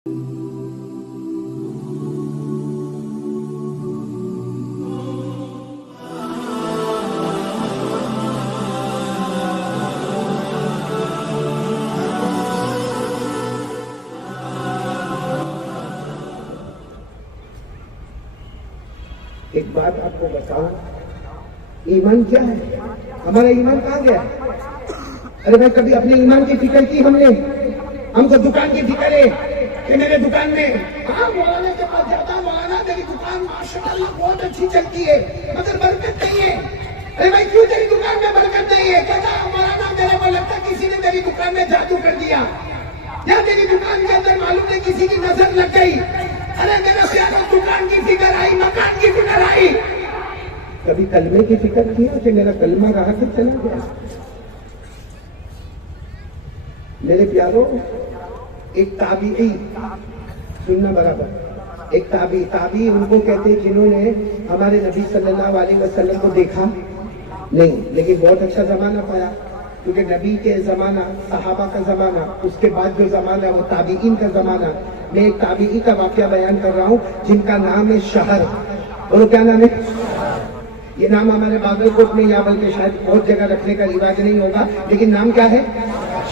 ایک بات آپ کو بتاؤں، ایمان کیا ہے؟ ہمارا ایمان کہاں گیا؟ ارے بھائی کبھی اپنے ایمان کی فکر کی ہم نے؟ ہم کو دکان کی فکر ہے کہ میرے دکان میں مولانا کے پاس جاتا ہوں، مولانا میری دکان ماشاءاللہ بہت اچھی چلتی ہے مگر برکت نہیں ہے۔ ارے بھائی کیوں تیری دکان میں برکت نہیں ہے؟ کہتا مولانا میرے کو لگتا کسی نے میری دکان میں جادو کر دیا، یا میری دکان کے اندر معلوم نہیں کسی کی نظر لگ گئی۔ ارے میرا خیال ہے دکان کی فکر آئی، مکان کی فکر آئی، کبھی کلمے کی فکر کیا کہ میرا کلمہ رہا کہ چلا گیا؟ میرے پیاروں، ایک تابعی، سننا برابر، ایک تابعی ان کو کہتے ہیں جنہوں نے ہمارے نبی صلی اللہ علیہ وسلم کو دیکھا نہیں لیکن بہت اچھا زمانہ پایا، کیونکہ نبی کے زمانہ، صحابہ کا زمانہ، اس کے بعد جو زمانہ ہے وہ تابعین کا زمانہ۔ میں ایک تابعی کا واقعہ بیان کر رہا ہوں جن کا نام ہے شہر۔ بولو کیا نام ہے؟ یہ نام ہمارے باغل کوٹ میں یا بلکہ شاید بہت جگہ رکھنے کا رواج نہیں ہوگا، لیکن نام کیا ہے؟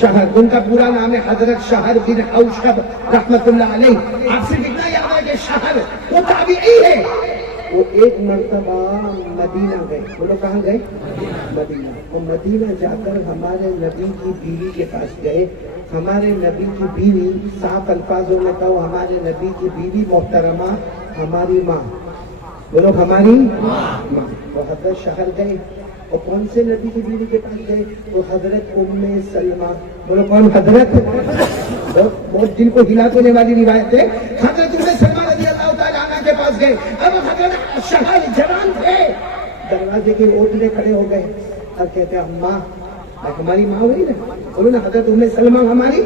شہر۔ ان کا پورا نام ہے حضرت شہر بن حوشب رحمت اللہ علیہ۔ آپ سے اتنا یاد ہے کہ شہر وہ تابعی ہے، وہ ایک مرتبہ مدینہ گئے۔ بولو کہاں گئے؟ مدینہ۔ وہ مدینہ جا کر ہمارے نبی کی بیوی کے پاس گئے۔ ہمارے نبی کی بیوی، صاف الفاظوں میں کہو، ہمارے نبی کی بیوی محترمہ ہماری ماں، بولو ہماری ماں۔ وہ حضرت شہر گئے، اور کون سے نبی کی بیوی کے پاس گئے؟ وہ حضرت ام سلمہ۔ بولو کون؟ حضرت، بہت دل کو ہلا دینے والی روایت ہے۔ حضرت ام سلمہ رضی اللہ تعالیٰ عنہ کے پاس گئے۔ اب حضرت شہر جوان تھے، دروازے کے اوٹ میں کھڑے ہو گئے اور کہتے ہیں اماں، ہماری ماں ہوئی نا؟ بولو نا حضرت ام سلمہ ہماری،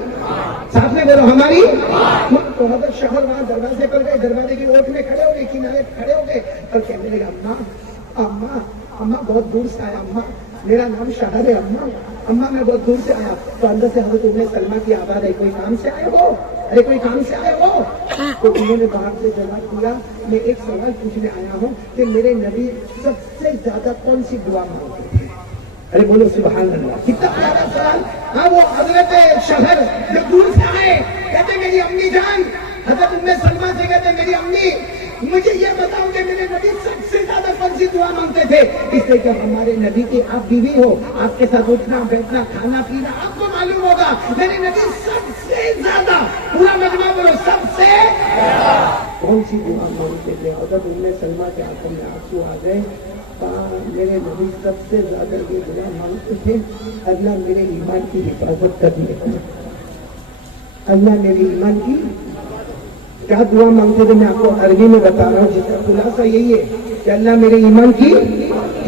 ساتھ میں بولو ہماری ماں۔ تو حضرت شہر وہاں دروازے پر گئے، دروازے کے اوٹ میں کھڑے ہو گئے، کنارے کھڑے ہو گئے اور کہنے لگے اماں، اماں، اماں بہت دور سے آیا، اماں میرا نام شہر ہے، اماں، اماں میں بہت دور سے آیا۔ تو اندر سے حضرت ام سلمہ کی آواز ہے، کوئی کام سے آئے ہو؟ ارے کوئی کام سے آئے ہو؟ تو انہوں نے باہر سے جواب دیا، میں ایک سوال پوچھنے آیا ہوں کہ میرے نبی سب سے زیادہ کون سی دعا مانگتے تھے؟ ارے بولو سبحان اللہ، کتنا پیارا سوال۔ ہاں وہ حضرت شہر جو دور سے آئے، کہتے میری امی جان، حضرت ام سلمہ سے کہتے میری امی مجھے یہ بتاؤ کہ میرے نبی سب سے زیادہ کون سی دعا مانگتے تھے؟ اس لیے کہ ہمارے نبی کی آپ بیوی ہو، آپ کے ساتھ اٹھنا بیٹھنا کھانا پینا آپ کو معلوم ہوگا، میرے نبی سب سے زیادہ، پورا مجمع بولو سب سے کون سی دعا مانگتے تھے؟ حضرت ام سلمہ کے آنکھوں میں آنسو آ گئے۔ میرے نبی سب سے زیادہ یہ دعا مانگتے تھے، اللہ میرے ایمان کی حفاظت کرنے کو۔ اللہ میرے ایمان کی کیا دعا مانگتے تھے؟ میں آپ کو عربی میں بتا رہا ہوں، جس کا خلاصہ یہی ہے کہ اللہ میرے ایمان کی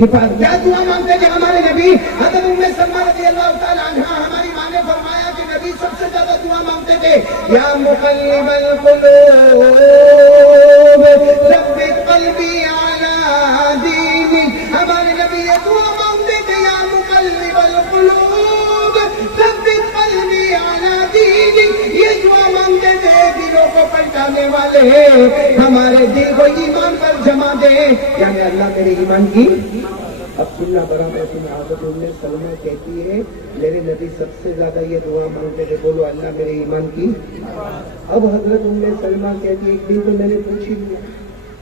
حفاظت۔ کیا دعا مانگتے تھے ہمارے نبی؟ حضرت ام سلمہ رضی اللہ تعالیٰ عنہ، ہماری ماں نے فرمایا کہ نبی سب سے زیادہ دعا مانگتے تھے، یا مقلب القلوب ثبت قلبی علی دینک۔ ہمارے نبی یہ دعا مانگتے تھے، یا مقلب القلوب ثبت قلبی علی دینک۔ یہ دعا مانگتے تھے، دلوں کو پلٹانے والے ہمارے دل کو ایمان پر جما دے، یعنی اللہ میرے ایمان کی۔ اب سننا برابر سننا، حضرت ام سلمہ کہتی ہے میرے نبی سب سے زیادہ یہ دعا مانگتے تھے، بولو اللہ میرے ایمان کی۔ اب حضرت ام سلمہ کہتی ہے ایک دن تو میں نے پوچھ ہی لیا،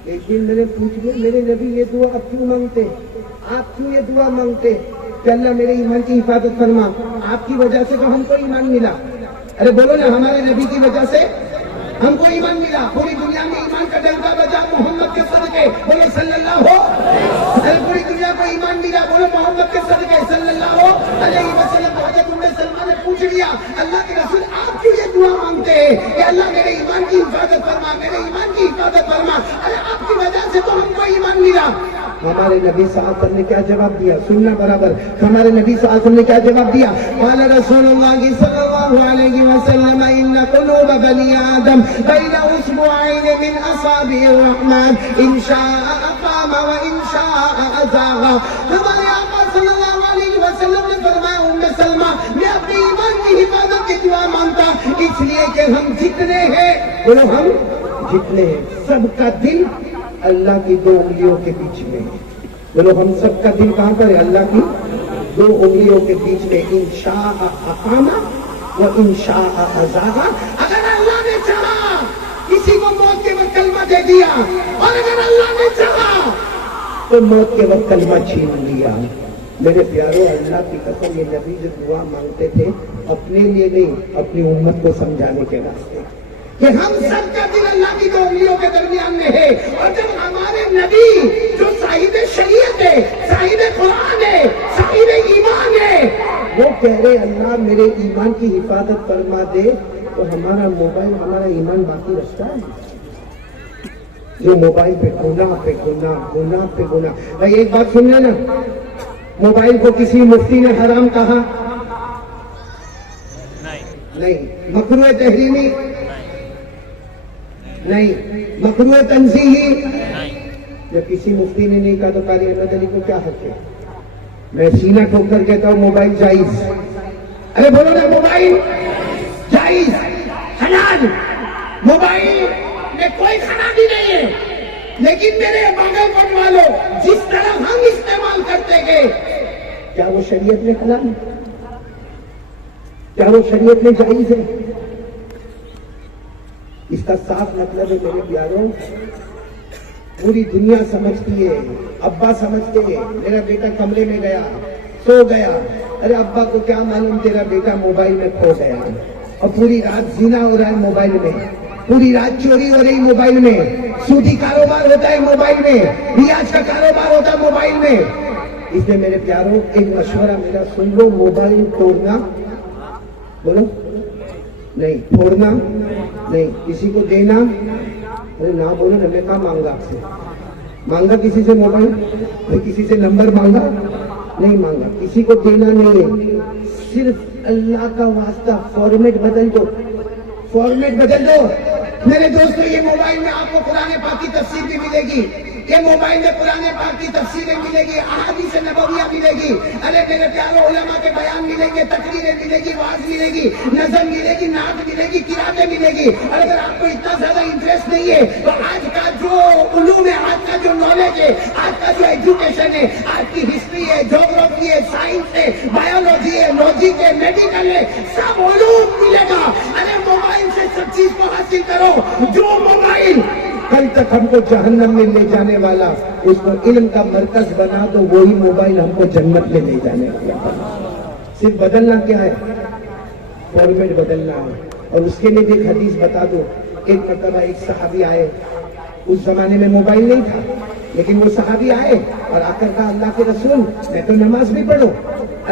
ایک دن میں نے پوچھ لیا میرے نبی یہ دعا اب کیوں مانگتے؟ آپ کیوں یہ دعا مانگتے کہ اللہ میرے ایمان کی حفاظت فرما؟ آپ کی وجہ سے تو ہم کو ایمان ملا۔ ارے بولو نا، ہمارے نبی کی وجہ سے ہم کو ایمان ملا، پوری دنیا میں ایمان کا ڈنکا بجا محمد کے صدقے، بولو صلی اللہ ہو۔ ارے پوری دنیا کو ایمان ملا، بولو محمد کے صدقے صلی اللہ علیہ وسلم۔ حضرت ام سلمہ نے پوچھ لیا اللہ کے رسول آپ کیوں یہ دعا مانگتے ہیں کہ اللہ میرے ایمان کی حفاظت فرما، میرے ایمان کی حفاظت فرما؟ ارے آپ کی وجہ سے تو ہم کو ایمان ملا۔ ہمارے نبی صلی اللہ علیہ وسلم نے کیا جواب دیا؟ سننا برابر، ہمارے نبی صلی اللہ علیہ وسلم نے کیا جواب دیا؟ قال رسول اللہ صلی اللہ علیہ وسلم ان قلوب بنی آدم بین اصبعین من اصابع الرحمن ان شاء اقام و ان شاء ازاغ۔ ہمارے آقا صلی اللہ علیہ وسلم نے فرمایا ام سلمہ میں اپنے ایمان کی حفاظت کی دعا مانتا، اس لیے کہ ہم جتنے ہیں بولو ہم جتنے ہیں، سب کا دل اللہ کی دو انگلیوں کے بیچ میں ہے. بولو ہم سب کا دل کہاں پر ہے؟ اللہ کی دو انگلیوں کے بیچ میں. انشاء اقامہ و انشاء ازاغا. اگر اللہ نے چاہا کسی کو موت کے وقت کلمہ دے دیا، اور اگر اللہ نے چاہا تو موت کے وقت کلمہ چھین لیا. میرے پیاروں، اللہ کی قسم یہ نبی جو دعا مانگتے تھے اپنے لیے نہیں، اپنی امت کو سمجھانے کے واسطے کہ ہم سب کا دل اللہ کی دو انگلیوں کے درمیان میں ہے. اور جب ہمارے نبی جو صاحب شریعت ہے، صاحب قرآن ہے، صاحب ایمان ہے، وہ کہہ رہے اللہ میرے ایمان کی حفاظت فرما دے، تو ہمارا موبائل ہمارا ایمان باقی رکھتا ہے؟ جو موبائل پہ گناہ پہ گناہ، گناہ پہ گناہ. بھائی ایک بات سن لینا، موبائل کو کسی مفتی نے حرام کہا؟ نہیں. مکروہ تحریمی؟ نہیں. مکروہ تنزیہی؟ جب کسی مفتی نے نہیں کہا تو قاری احمد علی کو کیا حق ہے؟ میں سینہ ٹھوک کر کہتا ہوں موبائل جائز. ارے بولو نا، موبائل جائز، حلال. موبائل میں کوئی خرابی نہیں ہے، لیکن میرے باغل کوٹ والوں جس طرح ہم استعمال کرتے گئے، کیا وہ شریعت میں حلال ہے؟ کیا وہ شریعت میں جائز ہے؟ اس کا صاف مطلب ہے میرے پیاروں، پوری دنیا سمجھتی ہے، ابا سمجھتے ہیں میرا بیٹا کمرے میں گیا سو گیا، ارے ابا کو کیا معلوم تیرا بیٹا موبائل میں کھو گیا، اور پوری رات زنا ہو رہا ہے موبائل میں، پوری رات چوری ہو رہی موبائل میں، سودی کاروبار ہوتا ہے موبائل میں، ریاض کا کاروبار ہوتا ہے موبائل میں. اس لیے میرے پیاروں ایک مشورہ میرا سن لو، موبائل توڑنا بولو نہیں، چھوڑنا نہیں، کسی کو دینا ارے نہ بولو نا، میں کہاں مانگا آپ سے؟ مانگا کسی سے موبائل؟ کسی سے نمبر مانگا؟ نہیں مانگا. کسی کو دینا نہیں ہے، صرف اللہ کا واسطہ فارمیٹ بدل دو، فارمیٹ بدل دو. میرے دوستو یہ موبائل میں آپ کو قرآن پاک کی تفسیر بھی ملے گی، یہ موبائل میں قرآن پاک کی تفسیریں ملے گی، احادیث نبویہ ملے گی، ارے میرے پیاروں علماء کے بیان ملیں گے، تقریریں ملے گی، وعظ ملے گی، نظم ملے گی، نعت ملے گی، قراتیں ملے گی. اور اگر آپ کو اتنا زیادہ انٹرسٹ نہیں ہے تو آج کا جو علوم ہے، آج کا جو نالج ہے، آج کا جو ایجوکیشن ہے، آج کی ہسٹری ہے، جغرافی ہے، سائنس ہے، بایولوجی ہے، لاجک ہے، میڈیکل ہے، سب علوم ملے گا. ارے موبائل سے سب چیز کو حاصل کرو. جو موبائل کل تک ہم کو جہنم میں لے جانے والا، اس کو علم کا مرکز بنا دو، وہی موبائل ہم کو جنت میں لے جانے والا. صرف بدلنا کیا ہے؟ فارمیٹ بدلنا ہے. اور اس کے لیے بھی ایک حدیث بتا دو. ایک مرتبہ ایک صحابی آئے، اس زمانے میں موبائل نہیں تھا، لیکن وہ صحابی آئے اور آ کر کہا اللہ کے رسول میں تو نماز بھی پڑھوں،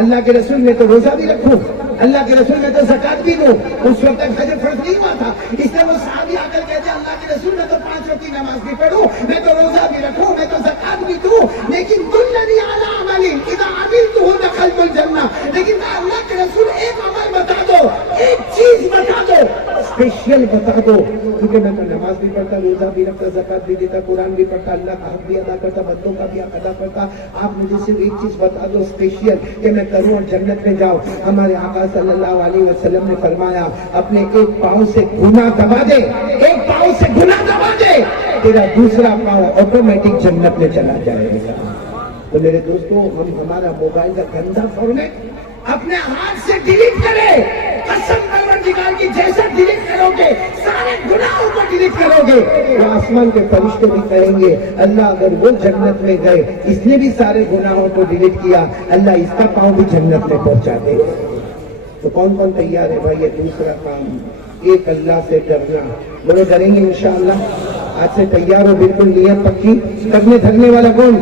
اللہ کے رسول میں تو روزہ بھی رکھوں، اللہ کے رسول میں تو زکات بھی دوں. اس وقت تک فجر فرض نہیں ہوا تھا، اس لیے وہ صحابی آ کر کہتے اللہ کے رسول میں تو 5 وقت کی نماز بھی پڑھوں، میں تو روزہ بھی رکھوں، میں تو زکات بھی دوں، لیکن دلنی علی عمل اذا عملتہ دخلت الجنہ. لیکن اللہ کے رسول ایک عمل بتا دو، ایک چیز بتا دو، اسپیشل بتا دو، کیونکہ میں تو نماز بھی پڑھتا، روزہ بھی رکھتا، زکات بھی دیتا، قرآن بھی پڑھتا، اللہ کا حق بھی ادا کرتا، بندوں کا بھی حق ادا کرتا. آپ مجھے صرف ایک چیز بتا دو اسپیشل کہ میں کروں اور جنت میں جاؤں. ہمارے آقا صلی اللہ علیہ وسلم نے فرمایا اپنے ایک پاؤں سے گناہ دبا دے، ایک پاؤں سے گناہ دبا دے، تیرا دوسرا پاؤں آٹومیٹک جنت میں چلا جائے گا. تو میرے دوستوں ہم ہمارا موبائل کا گندا فارمیٹ اپنے ہاتھ سے ڈیلیٹ کرے. قسم پروردگار کی جیسا ڈیلیٹ کرو گے سارے گناہوں کو ڈیلیٹ کرو گے تو آسمان کے فرشتے بھی کہیں گے اللہ اگر وہ جنت میں گئے، اس نے بھی سارے گناہوں کو ڈیلیٹ کیا، اللہ اس کا پاؤں بھی جنت میں پہنچا دے. تو کون کون تیار ہے بھائی؟ یہ دوسرا کام، ایک اللہ سے ڈرنا. بولو ڈریں گے انشاءاللہ. آج سے تیار ہو، بالکل نیت پکی. کرنے دھرنے والا کون؟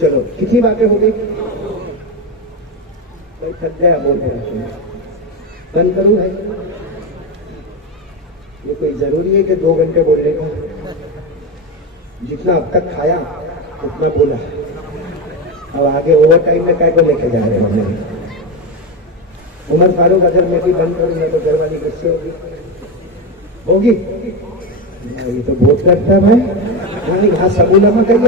چلو کتنی باتیں ہو گئی؟ بھائی تھک گیا بول رہے بند کروں ہے؟ یہ کوئی ضروری ہے کہ 2 گھنٹے بولنے کا؟ جتنا اب تک کھایا اتنا بولا، اب آگے اوور ٹائم میں کیا کو لے کے جا رہے ہیں؟ عمر فاروق اگر میں بھی بند کروں گا تو گھر والی غصے ہوگی. یہ تو بہت کرتا ہے بھائی، یہاں سبولہ میں کہیے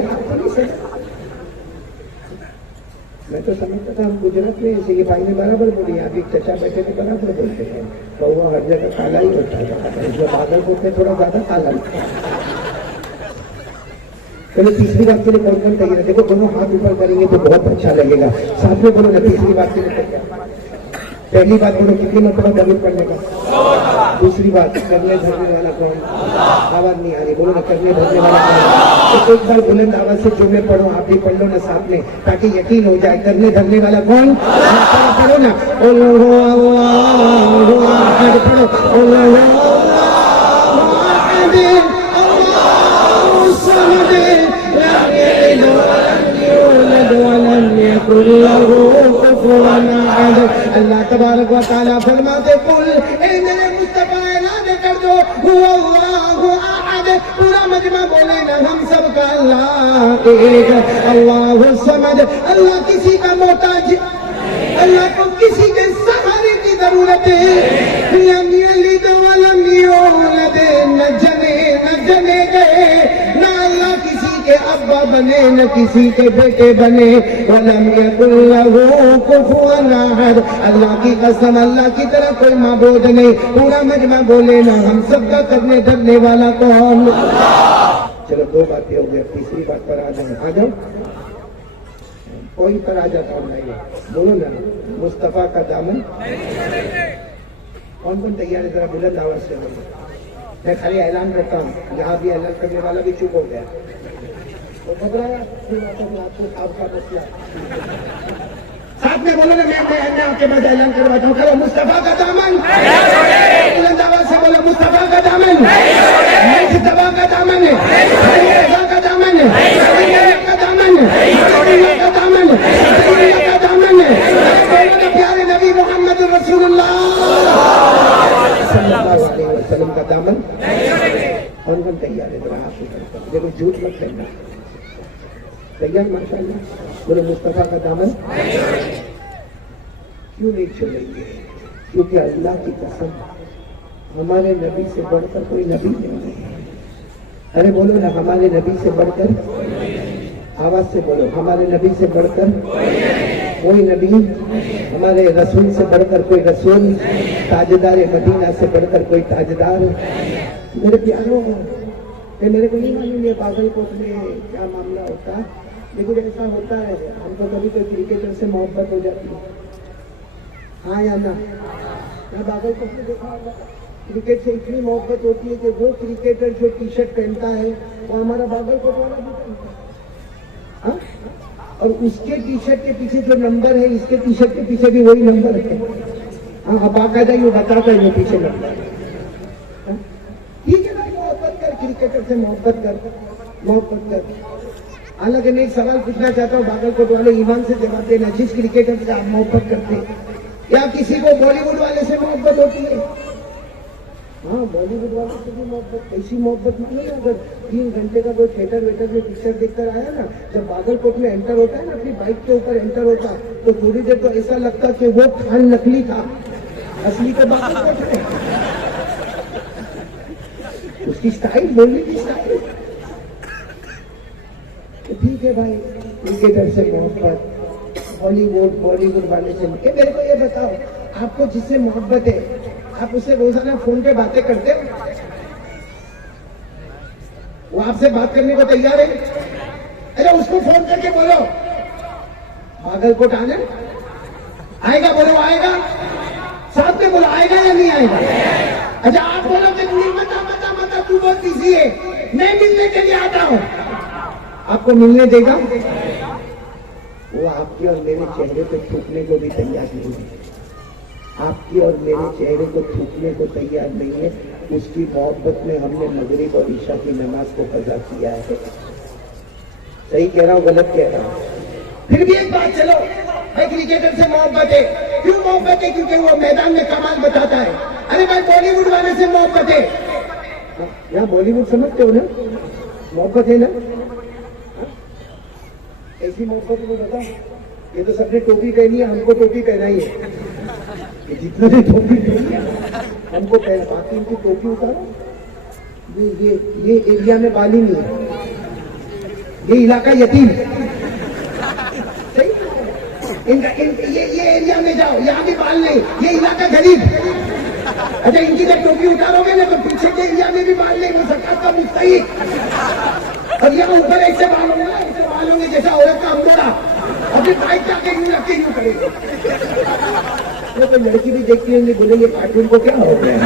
میں تو سمجھتا تھا ہم گجرات میں ایسے یہ بھائی نے برابر بولی, آپ ایک چچا بیٹھے نے برابر بولتے ہیں, کہوا ہر جگہ کالا ہی ہوتا ہے, جو بادل کو تھوڑا زیادہ کالا ہوتا ہے. چلو تیسری بات کے لیے کون کون تیار ہے؟ دیکھو دونوں ہاتھ اوپر کریں گے تو بہت اچھا لگے گا. ساتھ میں بولو نا تیسری بات کے لیے کیا. پہلی بات بولو کتنی مرتبہ درود پڑھنے کا. دوسری بات کرنے دھرنے والا کون؟ آواز نہیں آ رہی, بولو نا کرنے دھرنے والا کون. ایک بار بلند آواز سے جو میں پڑھوں آپ بھی پڑھ لو نا ساتھ میں, تاکہ یقین ہو جائے. کرنے دھرنے والا کون؟ پڑھو نا, پڑھو. اللہ تبارک و تعالیٰ فرماتے قل, اے میرے مصطفیٰ اعلان کر دو, هو اللہ احد. پورا مجمع بولے نا ہم سب کا اللہ ایک. اللہ الصمد, اللہ کسی کا محتاج, اللہ کو کسی کے سہارے کی ضرورت ہے. لم یلد ولم یولد, نہ جنے نہ جنے گئے, نہ اللہ کسی کے ابا بنے نہ کسی کے بیٹے بنے. ولم یکن لہ کفوا احد, اللہ کی قسم اللہ کی طرح کوئی معبود نہیں. پورا مجمع بولے نا ہم سب کا کرنے دھرنے والا کون؟ چلو دو باتیں ہو گئی, تیسری بات پر آ جاؤ. آ جاؤ کوئی پر آ جاتا ہوں میں, بولو نا مصطفیٰ کا دامن. کون کون تیار ہے ذرا بلند آواز سے بولو. میں خالی اعلان کرتا ہوں, یہاں بھی اعلان کرنے والا بھی چپ ہو گیا. تو گھبرایا آپ کو آپ کا مسئلہ. ساتھ میں بولو نا, میں آپ کے بعد اعلان کرواتا ہوں. کرو مصطفیٰ کا دامن. بلند آواز سے بولو مصطفیٰ کا دامن, مصطفیٰ کا دامن, کا دامن, کا دامن, کا دامن, کا دامن. پیارے نبی محمد رسول اللہ صلی اللہ علیہ وسلم کا دامن. کون کون تیار ہے ذرا ہاتھ اوپر کرو. دیکھو جھوٹ مت کرنا. تیار ماشاء اللہ. بولے مصطفیٰ کا دامن کیوں نہیں چھوڑیں گے؟ کیونکہ اللہ کی قسم ہمارے نبی سے بڑھ کر کوئی نبی نہیں ہے. ارے بولو نا, ہمارے نبی سے بڑھ کر, آواز سے بولو, ہمارے نبی سے بڑھ کر کوئی نبی, ہمارے رسول سے بڑھ کر کوئی رسول, تاجدار مدینہ سے بڑھ کر کوئی تاجدار. میرے پیاروں, میرے کو نہیں معلوم یہ باغل کوٹ میں کیا معاملہ ہوتا ہے, لیکن ایسا ہوتا ہے ہم کو کبھی کوئی کرکٹر سے محبت ہو جاتی ہے. ہاں یا نہ؟ میں باغل کوٹ میں دیکھا ہوگا کرکٹ سے اتنی محبت ہوتی ہے کہ وہ کرکٹر جو ٹی شرٹ پہنتا ہے وہ ہمارا باغل کوٹ والا بھی پہنتا ہے, اور اس کے ٹی شرٹ کے پیچھے جو نمبر ہے اس کے ٹی شرٹ کے پیچھے بھی وہی نمبر ہے. ہاں باقاعدہ یہ بتاتا ہے وہ پیچھے نمبر. ٹھیک ہے نا, محبت کر, کرکٹر سے محبت کر, محبت کر. حالانکہ میں ایک سوال پوچھنا چاہتا ہوں, باغل کوٹ والے ایمان سے جواب دینا, جس کرکٹر سے آپ محبت کرتے یا کسی کو بالی ووڈ والے سے محبت ہوتی ہے؟ ہاں بالی ووڈ والے سے بھی محبت. ایسی محبت نہیں ہے. اگر 3 گھنٹے کا کوئی تھیٹر ویٹر میں پکچر دیکھ کر آیا نا, جب باغل کوٹ میں انٹر ہوتا ہے نا, اپنی بائک کے اوپر انٹر ہوتا تو تھوڑی دیر تو ایسا لگتا کہ وہ خان نکلی تھا, اصلی تو باغل کوٹ ہے. اس کی اسٹائل, بولنے کی اسٹائل. تو ٹھیک ہے بھائی, کرکٹر سے محبت, بالی ووڈ والے سے. میرے کو یہ بتاؤ, آپ کو جس سے محبت ہے آپ اسے روزانہ فون پہ باتیں کرتے ہو؟ وہ آپ سے بات کرنے کو تیار ہے؟ ارے اس کو فون کر کے بولو باغل کوٹ آنا, آئے گا؟ بولو آئے گا. ساتھ میں بولو آئے گا یا نہیں آئے گا. اچھا آپ بولو کہ متا تو بہت بزی ہے, میں ملنے کے لیے آتا ہوں. آپ کو ملنے دے گا؟ وہ آپ کے اور میرے چہرے پہ تھوکنے کو بھی تیار نہیں ہے. آپ کی اور میرے چہرے کو تھوکنے کو تیار نہیں ہے. اس کی محبت میں ہم نے مغرب اور عشاء کی نماز کو قضا کیا ہے. صحیح کہہ رہا ہوں غلط کہہ رہا ہوں؟ پھر بھی ایک بات, چلو بھائی کرکٹر سے محبت ہے. کیوں محبت ہے؟ کیونکہ وہ میدان میں کمال بتاتا ہے. ارے بھائی بالی ووڈ والے سے محبت ہے. یہاں بالی ووڈ سمجھتے ہو نا, محبت ہے نا. ایسی محبت کو بتا, یہ تو سب نے ٹوپی پہنی ہے, ہم کو ٹوپی پہنائی ہے. جتنے نے ٹوپی پہنی ہے ہم کو پہنا, باقی ان کی ٹوپی اتارو. یہ ایریا میں بالی نہیں ہے, یہ علاقہ یتیم. صحیح یہ ایریا میں جاؤ، یہاں بھی بال نہیں، یہ علاقہ غریب. اچھا ان کی جب ٹوپی اتارو گے نا تو پیچھے کے ایریا میں بھی بال نہیں ہو سکتا کا مستحق. اور یہاں اوپر ایسے بال ہوں گے، ایسے بال ہوں گے جیسا عورت کا امبوڑا. اور پھر بائک جا کے یوں رکھ کے یوں کرے گی. تو لڑکی بھی دیکھتی ہوں گی، بولیں گے کارٹون کو کیا ہو گیا.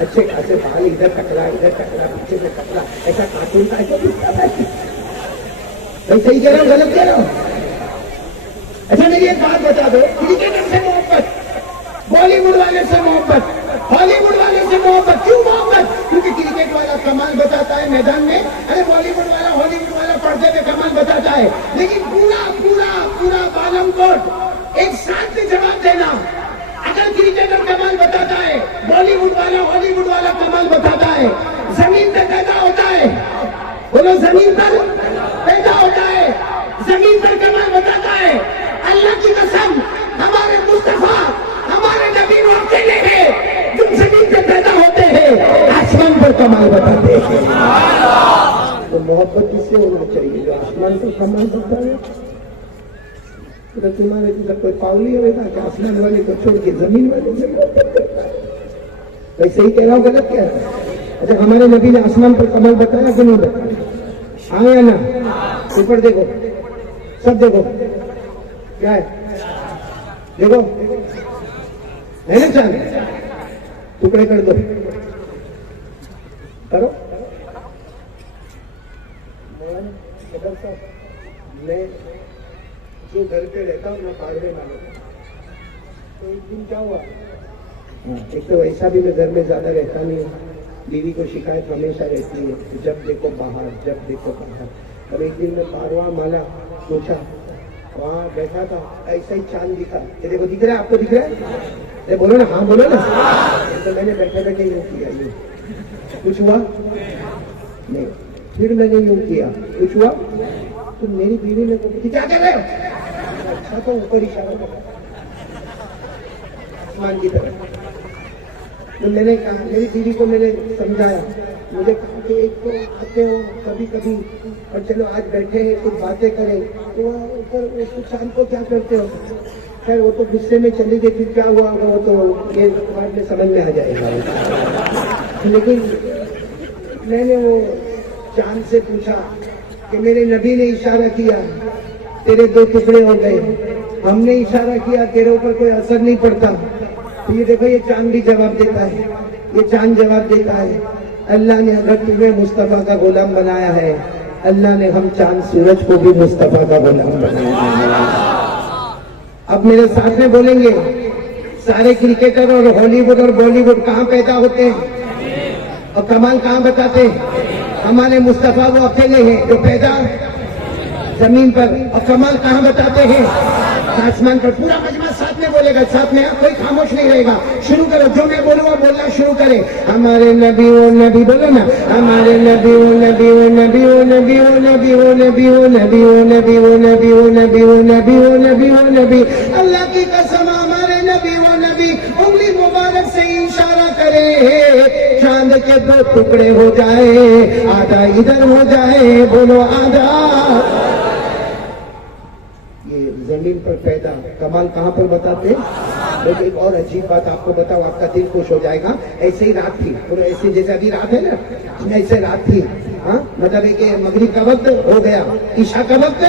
اچھے خاصے بال، ادھر ٹکرا پیچھے سے ٹکرا، ایسا کارٹون کا ایسا میں صحیح کہہ رہا ہوں غلط کہہ رہا ہوں؟ اچھا میری ایک بات بتا دو، کرکٹر سے محبت، بالی ووڈ والے سے محبت، ہالی ووڈ والے سے محبت، کیوں محبت؟ کیونکہ کرکٹ والا کمال بتاتا ہے میدان میں، ارے بالی ووڈ والا ہالی ووڈ والا پردے پہ کمال بتاتا ہے. لیکن پورا پورا پورا بالم کوٹ ایک ساتھ میں جواب دینا. اگر کرکٹر کمال بتاتا ہے، بالی ووڈ والا ہالی ووڈ والا کمال بتاتا ہے، زمین پہ پیدا ہوتا ہے، بولو زمین پر پیدا ہوتا ہے، زمین پر کمال بتاتا ہے. اللہ کی قسم ہمارے مصطفیٰ ہمارے نبی وہ اکیلے ہیں جو زمین پہ پیدا ہوتے ہیں، آسمان پر کمال بتاتے ہیں. تو محبت اس سے ہونا چاہیے جو آسمان پر کمال بتاتا ہے. تو تمہارے جیسا کوئی پاؤلی ہوئے گا کہ آسمان والے کو چھوڑ کے زمین والے سے محبت کرتا ہے. میں صحیح کہہ رہا ہوں غلط کہہ رہا ہوں؟ اچھا ہمارے نبی نے آسمان پر کمال بتایا کہ نہیں بتایا؟ ہاں یا نا؟ اوپر دیکھو، سب دیکھو کیا ہے، دیکھو ہے نا چاند، ٹکڑے کر دو، کرو. میں جو گھر پہ رہتا ہوں میں پاڑوے والوں تو ایک دن کیا ہوا، ایک تو ایسا بھی میں گھر میں زیادہ رہتا نہیں ہوں، بیوی کو شکایت ہمیشہ رہتی ہے جب دیکھو باہر جب دیکھو باہر. اب ایک دن میں پارواں مالا سوچا، وہاں بیٹھا تھا ایسا ہی چاند دکھا. یہ دیکھو دکھ رہا ہے آپ کو، دکھ رہا ہے؟ بولو نا ہاں بولو نا. تو میں نے بیٹھے بیٹھے یوں کیا، یوں کچھ ہوا نہیں. پھر میں نے یوں کیا، کچھ ہوا. تو میری بیوی نے پوچھا کیا کر رہے ہو؟ اچھا تو اوپر اشارہ کرا آسمان کی طرف. تو میں نے کہا، میری بیوی کو میں نے سمجھایا، مجھے کہا کہ ایک تو آتے ہو کبھی کبھی اور چلو آج بیٹھے ہیں کچھ باتیں کریں، تو اوپر چاند کو کیا کرتے ہو؟ خیر وہ تو غصے میں چلی گئی، پھر کیا ہوا وہ تو یہ بعد میں سمجھ میں آ جائے گا. لیکن میں نے وہ چاند سے پوچھا کہ میرے نبی نے اشارہ کیا تیرے دو ٹکڑے ہو گئے، ہم نے اشارہ کیا تیرے اوپر کوئی اثر نہیں پڑتا. تو یہ دیکھو یہ چاند بھی جواب دیتا ہے، یہ چاند جواب دیتا ہے. اللہ نے اگر تمہیں مصطفیٰ کا غلام بنایا ہے، اللہ نے ہم چاند سورج کو بھی مصطفیٰ کا غلام بنایا ہے. اب میرے ساتھ میں بولیں گے، سارے کرکٹر اور ہالی ووڈ اور بالی ووڈ کہاں پیدا ہوتے ہیں اور کمال کہاں بتاتے ہیں؟ ہمارے مصطفیٰ وہ اکیلے ہیں جو پیدا زمین پر، اور کمال کہاں بتاتے ہیں؟ آسمان پر. پورا مجمع ساتھ میں بولے گا، ساتھ میں کوئی خاموش نہیں رہے گا. شروع کرو، جو میں بولوں گا بولنا شروع کریں. ہمارے نبی وہ نبی، بولو نا ہمارے نبی وہ نبی وہ نبی وہ نبی وہ نبی وہ نبی وہ نبی وہ نبی وہ نبی وہ نبی وہ نبی وہ نبی وہ نبی. اللہ کی قسم ہمارے نبی وہ نبی انگلی مبارک سے اشارہ کرے، چاند کے دو ٹکڑے ہو جائے، آدھا ادھر ہو جائے، بولو آدھا. یہ زمین پر پیدا کمال کہاں پر بتاتے ہیں؟ لیکن ایک اور عجیب بات آپ کو بتاؤ، آپ کا دل خوش ہو جائے گا. ایسے ہی رات تھی، ایسے جیسے ابھی رات ہے نا، ایسے رات تھی. ہاں مطلب ہے کہ مغرب کا وقت ہو گیا، عشاء کا وقت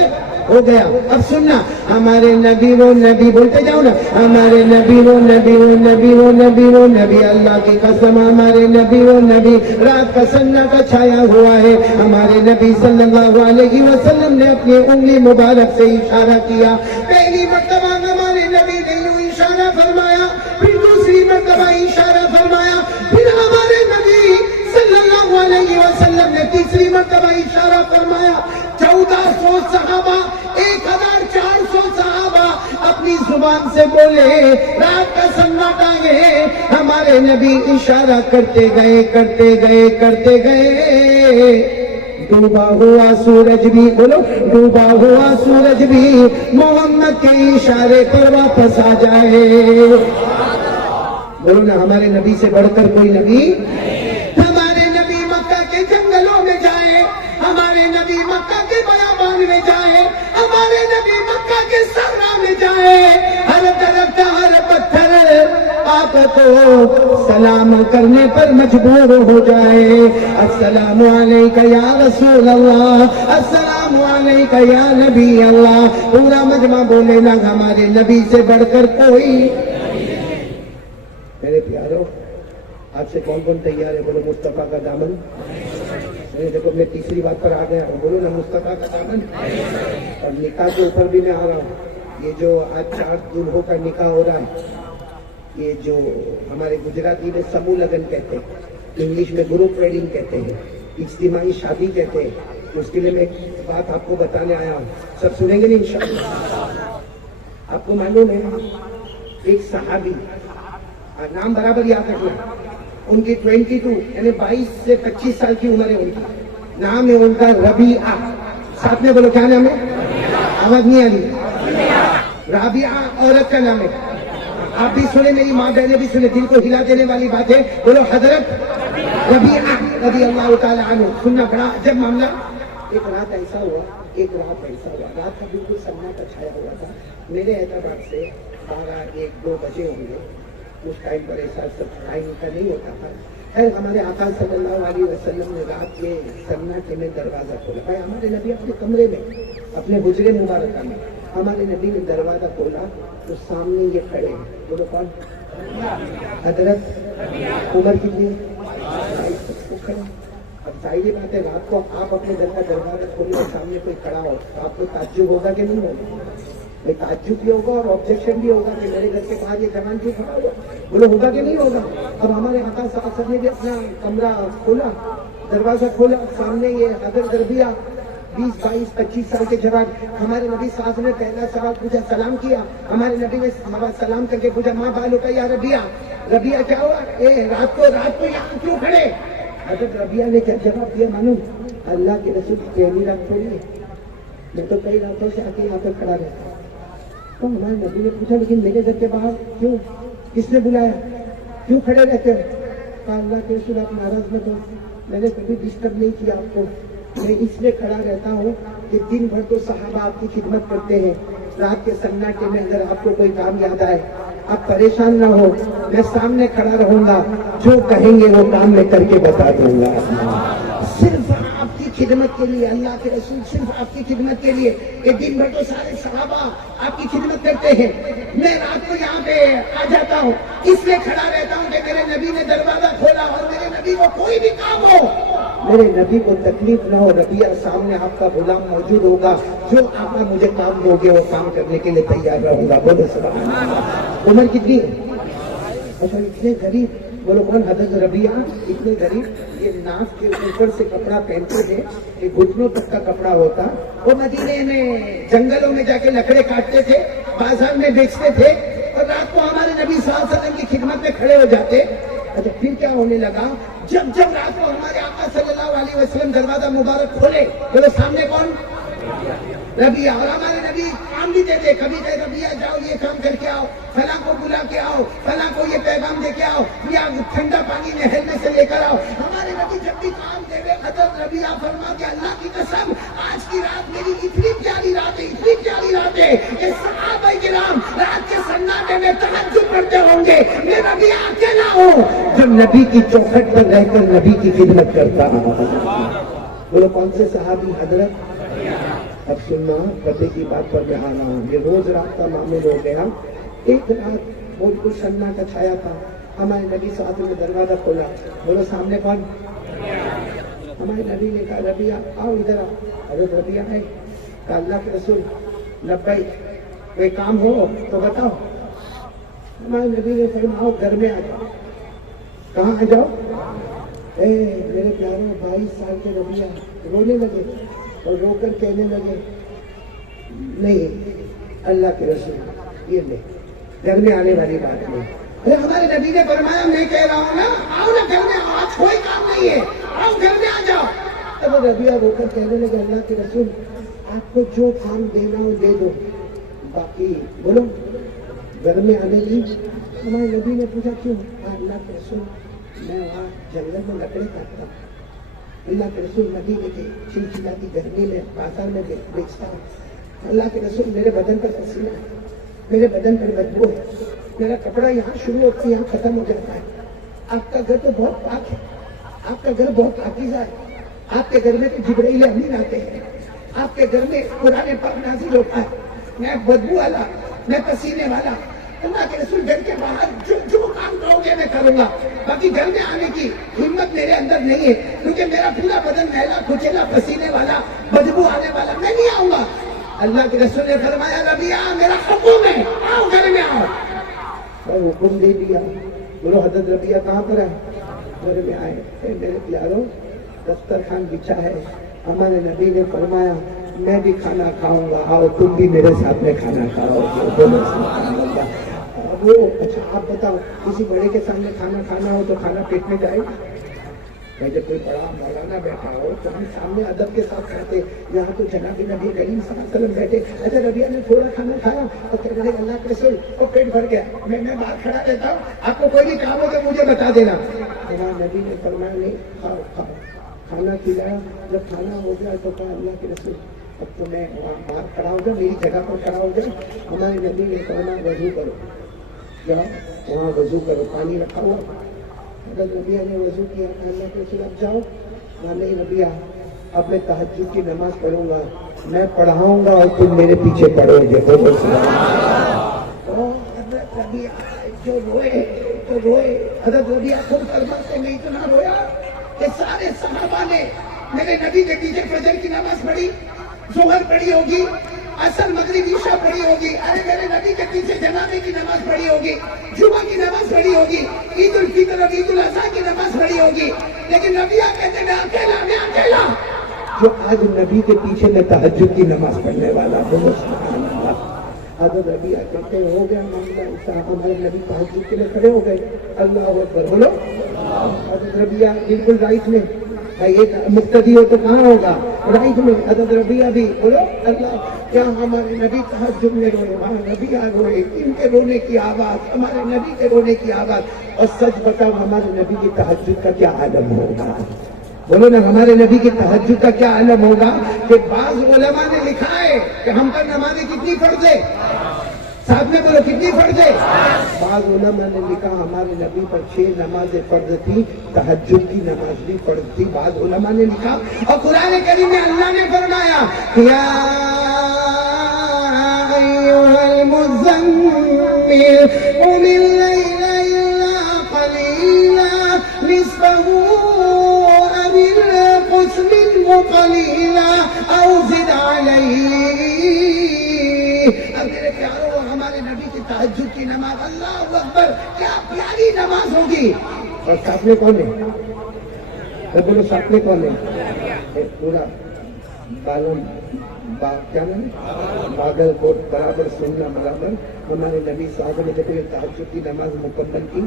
ہو گیا. اب سننا، ہمارے نبی وہ نبی، بولتے جاؤ نا، ہمارے نبی وہ نبی وہ نبی وہ نبی وہ نبی. اللہ کی قسم ہمارے نبی وہ نبی، رات کا سناٹا چھایا ہوا ہے. ہمارے نبی صلی اللہ علیہ وسلم نے اپنی انگلی مبارک سے اشارہ کیا. پہلی مرتبہ ہمارے نبی نے یوں اشارہ فرمایا، پھر دوسری مرتبہ اشارہ فرمایا، پھر ہمارے نبی صلی اللہ علیہ وسلم نے تیسری مرتبہ اشارہ فرمایا. 1400 صحابہ، 1400 صحابہ اپنی زبان سے بولے. رات کا سناٹا ہے، ہمارے نبی اشارہ کرتے گئے کرتے گئے کرتے گئے. ڈوبا ہوا سورج بھی، بولو ڈوبا ہوا سورج بھی محمد کے اشارے پر واپس آ جائے. بولو نا ہمارے نبی سے بڑھ کر کوئی نبی. ہمارے نبی مکہ کے جنگلوں میں جائے، ہمارے نبی مکہ کے بیابان میں جائے، ہمارے نبی مکہ میں جائے، ہر درخت ہر پتھر آپ کو سلام کرنے پر مجبور ہو جائے۔ السلام علیکہ یا رسول اللہ، السلام علیکہ یا نبی اللہ۔ پورا مجمع بولے نا ہمارے نبی سے بڑھ کر کوئی۔ میرے پیارو، آپ سے کون کون تیار ہے؟ بولو مصطفیٰ کا دامن۔ دیکھو میں تیسری بات پر آ گیا ہوں، بولو نا مصطفیٰ کا دامن۔ اور نکاح کے اوپر بھی میں آ رہا ہوں۔ یہ جو آج 4 دلہوں کا نکاح ہو رہا ہے، یہ جو ہمارے گجراتی میں سمو لگن کہتے ہیں، انگلش میں گروپ ویڈنگ کہتے ہیں، اجتماعی شادی کہتے ہیں۔ اس کے لیے میں ایک بات آپ کو بتانے آیا ہوں، سب سنیں گے نا انشاءاللہ۔ آپ کو معلوم ہے ایک صحابی، نام برابر یاد رکھنا، ان کی 22 یعنی 22 سے 25 سال کی عمر ہے ان کی، نام ہے ان کا ربیعہ۔ ساتھ میں بولو کیا نام ہے؟ آواز نہیں آ رہی؟ رابعہ عورت کا نام ہے۔ آپ بھی سنیں، میری ماں بہنیں بھی سنیں، دل کو ہلا دینے والی بات ہے۔ بولو حضرت ربیعہ رضی اللہ تعالی عنہ۔ سننا بڑا عجب معاملہ۔ ایک رات ایسا ہوا، رات کا بالکل سناٹا چھایا ہوا تھا۔ میرے اعتبار سے 12، 1، 2 بجے ہوں گے۔ اس ٹائم پر ایسا سب ٹائم کا نہیں ہوتا تھا۔ خیر ہمارے آقا صلی اللہ علیہ وسلم نے رات کے سناٹے میں دروازہ کھولا۔ بھائی ہمارے نبی اپنے کمرے میں، اپنے حجرے مبارکہ میں، ہمارے نبی نے دروازہ کھولا تو سامنے یہ کھڑے ہیں۔ بولو کون؟ حضرت عمر کتنی؟ 22 کھڑے۔ اب ظاہری بات ہے، رات کو آپ اپنے گھر کا دروازہ کھولنے سامنے کوئی کھڑا ہو تو آپ کو تعجب ہوگا کہ نہیں ہوگا؟ بھائی تعجب بھی ہوگا اور آبجیکشن بھی ہوگا کہ میرے گھر کے باہر یہ جوان کیوں کھڑا ہوا؟ بولو ہوگا کہ نہیں ہوگا؟ اب ہمارے آقا صلی اللہ علیہ وسلم نے بھی اپنا کمرہ کھولا، دروازہ کھولا، سامنے یہ حضرت ربیعہ 20، 22، 25 سال کے جوان۔ ہمارے نبی صلی اللہ علیہ وسلم نے پہلا سوال پوچھا، سلام کیا۔ ہمارے نبی نے سلام کر کے پوچھا، ماں بالوں کا یا ربیعہ، ربیعہ کیا ہوا؟ رات کو یہاں کیوں کھڑے؟ حضرت ربیعہ نے کیا جواب دیا معلوم؟ اللہ کے رسول پہلی رات تھوڑی ہے، میں تو کئی راتوں سے آ کے یہاں پہ کھڑا رہتا ہوں۔ تو ہمارے نبی نے پوچھا لیکن میرے گھر کے باہر کیوں؟ کس نے بلایا؟ کیوں کھڑے رہتے ہو؟ کہا اللہ کے رسول آپ ناراض مت ہو، میں نے کبھی ڈسٹرب نہیں کیا آپ کو، میں اس لیے کھڑا رہتا ہوں کہ دن بھر تو صحابہ آپ کی خدمت کرتے ہیں، رات کے سناٹے میں اگر آپ کو کوئی کام یاد آئے آپ پریشان نہ ہو، میں سامنے کھڑا رہوں گا، جو کہیں گے وہ کام میں کر کے بتا دوں گا۔ صرف آپ کی خدمت کے لیے، اللہ کے رسول صرف آپ کی خدمت کے لیے، کہ دن بھر تو سارے صحابہ آپ کی خدمت کرتے ہیں، میں رات کو یہاں پہ آ جاتا ہوں، اس لیے کھڑا رہتا ہوں کہ میرے نبی نے دروازہ کھولا اور میرے نبی کو کوئی بھی کام ہو، میرے نبی کو تکلیف نہ ہو، ربیعہ سامنے آپ کا غلام موجود ہوگا، جو آپ کا مجھے کام دو گے وہ کام کرنے کے لیے تیار رہوں گا۔ بولو سبحان اللہ۔ عمر کتنی ہے؟ اچھا اتنے غریب، بولو کون؟ حضرت ربیعہ اتنے غریب، یہ ناف کے اوپر سے کپڑا پہنتے تھے، یہ گھٹنوں تک کا کپڑا ہوتا، وہ مدینے میں جنگلوں میں جا کے لکڑے کاٹتے تھے، بازار میں بیچتے تھے، اور رات کو ہمارے نبی صلی اللہ علیہ وسلم کی خدمت میں کھڑے ہو جاتے۔ اچھا پھر کیا ہونے لگا؟ جب رات کو ہمارے آقا صلی اللہ علیہ وسلم دروازہ مبارک کھولے، بولو سامنے کون؟ ربیعہ۔ اور ہمارے نبی کام بھی دیتے، کبھی کہ ربیعہ جاؤ یہ کام کر کے آؤ، فلاں کو بلا کے آؤ، فلاں کو یہ پیغام دے کے آؤ، یا ٹھنڈا پانی نہر میں سے لے کر آؤ۔ ہمارے نبی جب بھی کام دے ہوئے حضرت ربیعہ فرما کے اللہ کی قسم آج کی رات میری اتنی پیاری رات ہے، اتنی پیاری رات ہے کہ صحابہ کرام رات کے سناٹے میں تہجد پڑھتے ہوں گے، میں ربیعہ اکیلا ہوں جو نبی کی چوکھٹ پر رہ کر نبی کی خدمت کرتا ہوں۔ بولو کون سے صحابی؟ حضرت۔ اب سننا، پتے کی بات پر میں آ رہا ہوں، یہ روز رات کا معامل ہو گیا۔ ایک رات بہت کچھ سناٹا چھایا تھا، ہمارے نبی صلی اللہ علیہ وسلم نے دروازہ کھولا، بولو سامنے کون؟ ہمارے نبی نے کہا ربیعہ آؤ ادھر آؤ۔ حضرت ربیعہ ہے، کہا اللہ کے رسول لبیک، کوئی کام ہو تو بتاؤ۔ ہمارے نبی نے فرمایا آؤ گھر میں آ جاؤ۔ کہاں آ جاؤ؟ میرے پیاروں 22 سال کے ربیعہ رونے لگے اور رو کر کہنے لگے نہیں اللہ کے رسول یہ نہیں، گھر میں آنے والی بات نہیں۔ ارے ہمارے نبی نے فرمایا میں کہہ رہا ہوں نا آؤ نا گھر میں، آج کوئی کام نہیں ہے، آؤ گھر میں آ جاؤ۔ اب ربیعہ رو کر کہنے لگے اللہ کے رسول آپ کو جو کام دینا ہو دے دو، باقی بولو گھر میں آنے کی۔ ہمارے نبی نے پوچھا کیوں؟ اللہ کے رسول میں وہاں جنگل میں لکڑے کاٹتا ہوں، اللہ کے رسول مدینے کی چلچلاتی گرمی میں بازار میں بیچتا ہوں، اللہ کے رسول میرے بدن پر پسینہ ہے، میرے بدن پر بدبو ہے, میرا کپڑا یہاں شروع ہوتا ہے, یہاں ختم ہو جاتا ہے. آپ کا گھر تو بہت پاک ہے, آپ کا گھر بہت پاکیزہ ہے, آپ کے گھر میں تو جبرائیل امین آتے ہیں, آپ کے گھر میں قرآن پاک نازل ہوتا ہے. میں بدبو والا, میں پسینے والا, اللہ کے رسول گھر کے باہر جو کام کہو گے میں کروں گا, باقی گھر میں آنے کی ہمت میرے اندر نہیں ہے, کیونکہ میرا پورا بدن میلا کچیلا پسینے والا بدبو آنے والا, میں نہیں آؤں گا. اللہ کے رسول نے فرمایا ربیہ میرا حکم ہے, آؤ گھر میں آؤ. اور حکم دے دیا. بولو حضرت ربیہ کہاں پر ہے؟ گھر میں آئے. میرے پیاروں دسترخوان بچھا ہے, ہمارے نبی نے فرمایا میں بھی کھانا کھاؤں گا, آؤ تم بھی میرے ساتھ میں کھانا کھاؤ. وہ اچھا آپ بتاؤ, کسی بڑے کے سامنے کھانا کھانا ہو تو کھانا پیٹ میں جائے گا؟ جب کوئی بڑا مولانا بیٹھا ہو تو ہم سامنے ادب کے ساتھ کھاتے. یہاں تو جناب نبی کریم صلی اللہ علیہ وسلم بیٹھے, اچھا ربیہ نے تھوڑا کھانا کھایا اور کہنے لگے اللہ کے رسول اور پیٹ بھر گیا, میں باہر کھڑا رہتا ہوں, آپ کو کوئی بھی کام ہو تو مجھے بتا دینا. جناب نبی نے فرمایا نہیں, کھاؤ کھاؤ. کھانا کھلایا, جب کھانا ہو گیا تو کہا اللہ کے رسول اب تو میں وہاں باہر کھڑا ہو جاؤں, میری جگہ پر کھڑا ہو جاؤں. ہمارے نبی نے فرمایا وضو کرو, کیا وہاں وضو کرو, پانی رکھا ہوا. حضرت ربیہ نے وضو کیا, اللہ کے رسول اب جاؤ. نہیں ربیہ اب میں تہجد کی نماز پڑھوں گا, میں پڑھاؤں گا اور تم میرے پیچھے پڑھو گے. حضرت ربیہ جو روئے تو روئے. حضرت ربیہ خود فرماتے سے میں اتنا رویا کہ سارے صحابہ نے میرے نبی کے پیچھے فجر کی نماز پڑھی, ظہر پڑھی ہوگی, عصر مغرب عشاء پڑھی ہوگی, ارے میرے نبی کے پیچھے جنازے کی نماز پڑھی ہوگی, جمعہ کی نماز پڑھی ہوگی, عید الفطر اور عید الاضحیٰ کی نماز پڑھی ہوگی. لیکن نبی کہتے میں اکیلا جو آج نبی کے پیچھے میں تہجد کی نماز پڑھنے والا. بولو سبحان اللہ. حضرت ربیہ کہتے ہیں ہو گیا معاملہ, صاحب ہمارے نبی تہجد کے لیے کھڑے ہو گئے. اللہ اکبر بولو. حضرت ربیہ بالکل رائٹ میں, ایک مقتدی ہو تو کہاں ہوگا؟ رائٹ میں. حضرت ربیہ بھی بولو اللہ, کیا ہمارے نبی تہجد میں روئے, وہاں نبی آ روئے, ان کے رونے کی آواز, ہمارے نبی کے رونے کی آواز. اور سچ بتاؤ ہمارے نبی کی تہجد کا کیا عالم ہوگا؟ بولو نا, ہمارے نبی کی تہجد کا کیا عالم ہوگا؟ کہ بعض علماء نے لکھا ہے کہ ہم پر نمازیں کتنی فرض ہے, ساتھ میں بولو کتنی فرض ہے. بعض علماء نے لکھا ہمارے نبی پر 6 نمازیں فرض تھی, تہجد کی نماز بھی فرض تھی. بعض علماء نے لکھا, اور قرآن کریم میں اللہ نے فرمایا یا ایھا المزمل قم اللیل الا قلیلا نصفہ او انقص منہ قلیلا او زد علیہ. اب میرے پیاروں ہمارے نبی کی تہجد کی نماز, اللہ اکبر, کیا پیاری نماز ہوگی. اور ساتھ میں کون ہے؟ بولو ساتھ میں کون ہے؟ پورا کیا نام ہے, باغل کوٹ برابر سننا برابر. ہمارے نبی صاحب نے جب یہ تہجد کی نماز مکمل کی,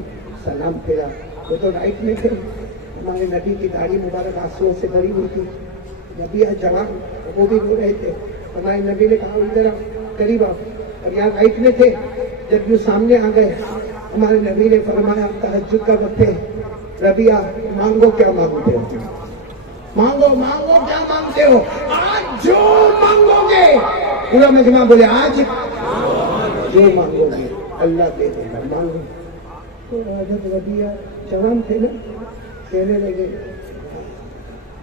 سلام پھیرا, وہ تو رائٹ میں تھے. ہمارے نبی کی داڑھی مبارک آنسوؤں سے بھری ہوئی تھی. نبی جوان وہ بھی رو رہے تھے. ہمارے نبی نے کہا ادھر قریب آؤ, اور یہاں رائٹ میں تھے. جب جو سامنے آ گئے, ہمارے نبی نے فرمایا تہجد کا وقت ہے, ربیہ مانگو کیا مانگتے ہو, مانگو کیا مانگتے ہو, آج جو مانگو گے. پورا مجمع بولے آج جو مانگو گے اللہ دے دے گا, مانگو. تو حضرت ربیہ جوان تھے نا, کہنے لگے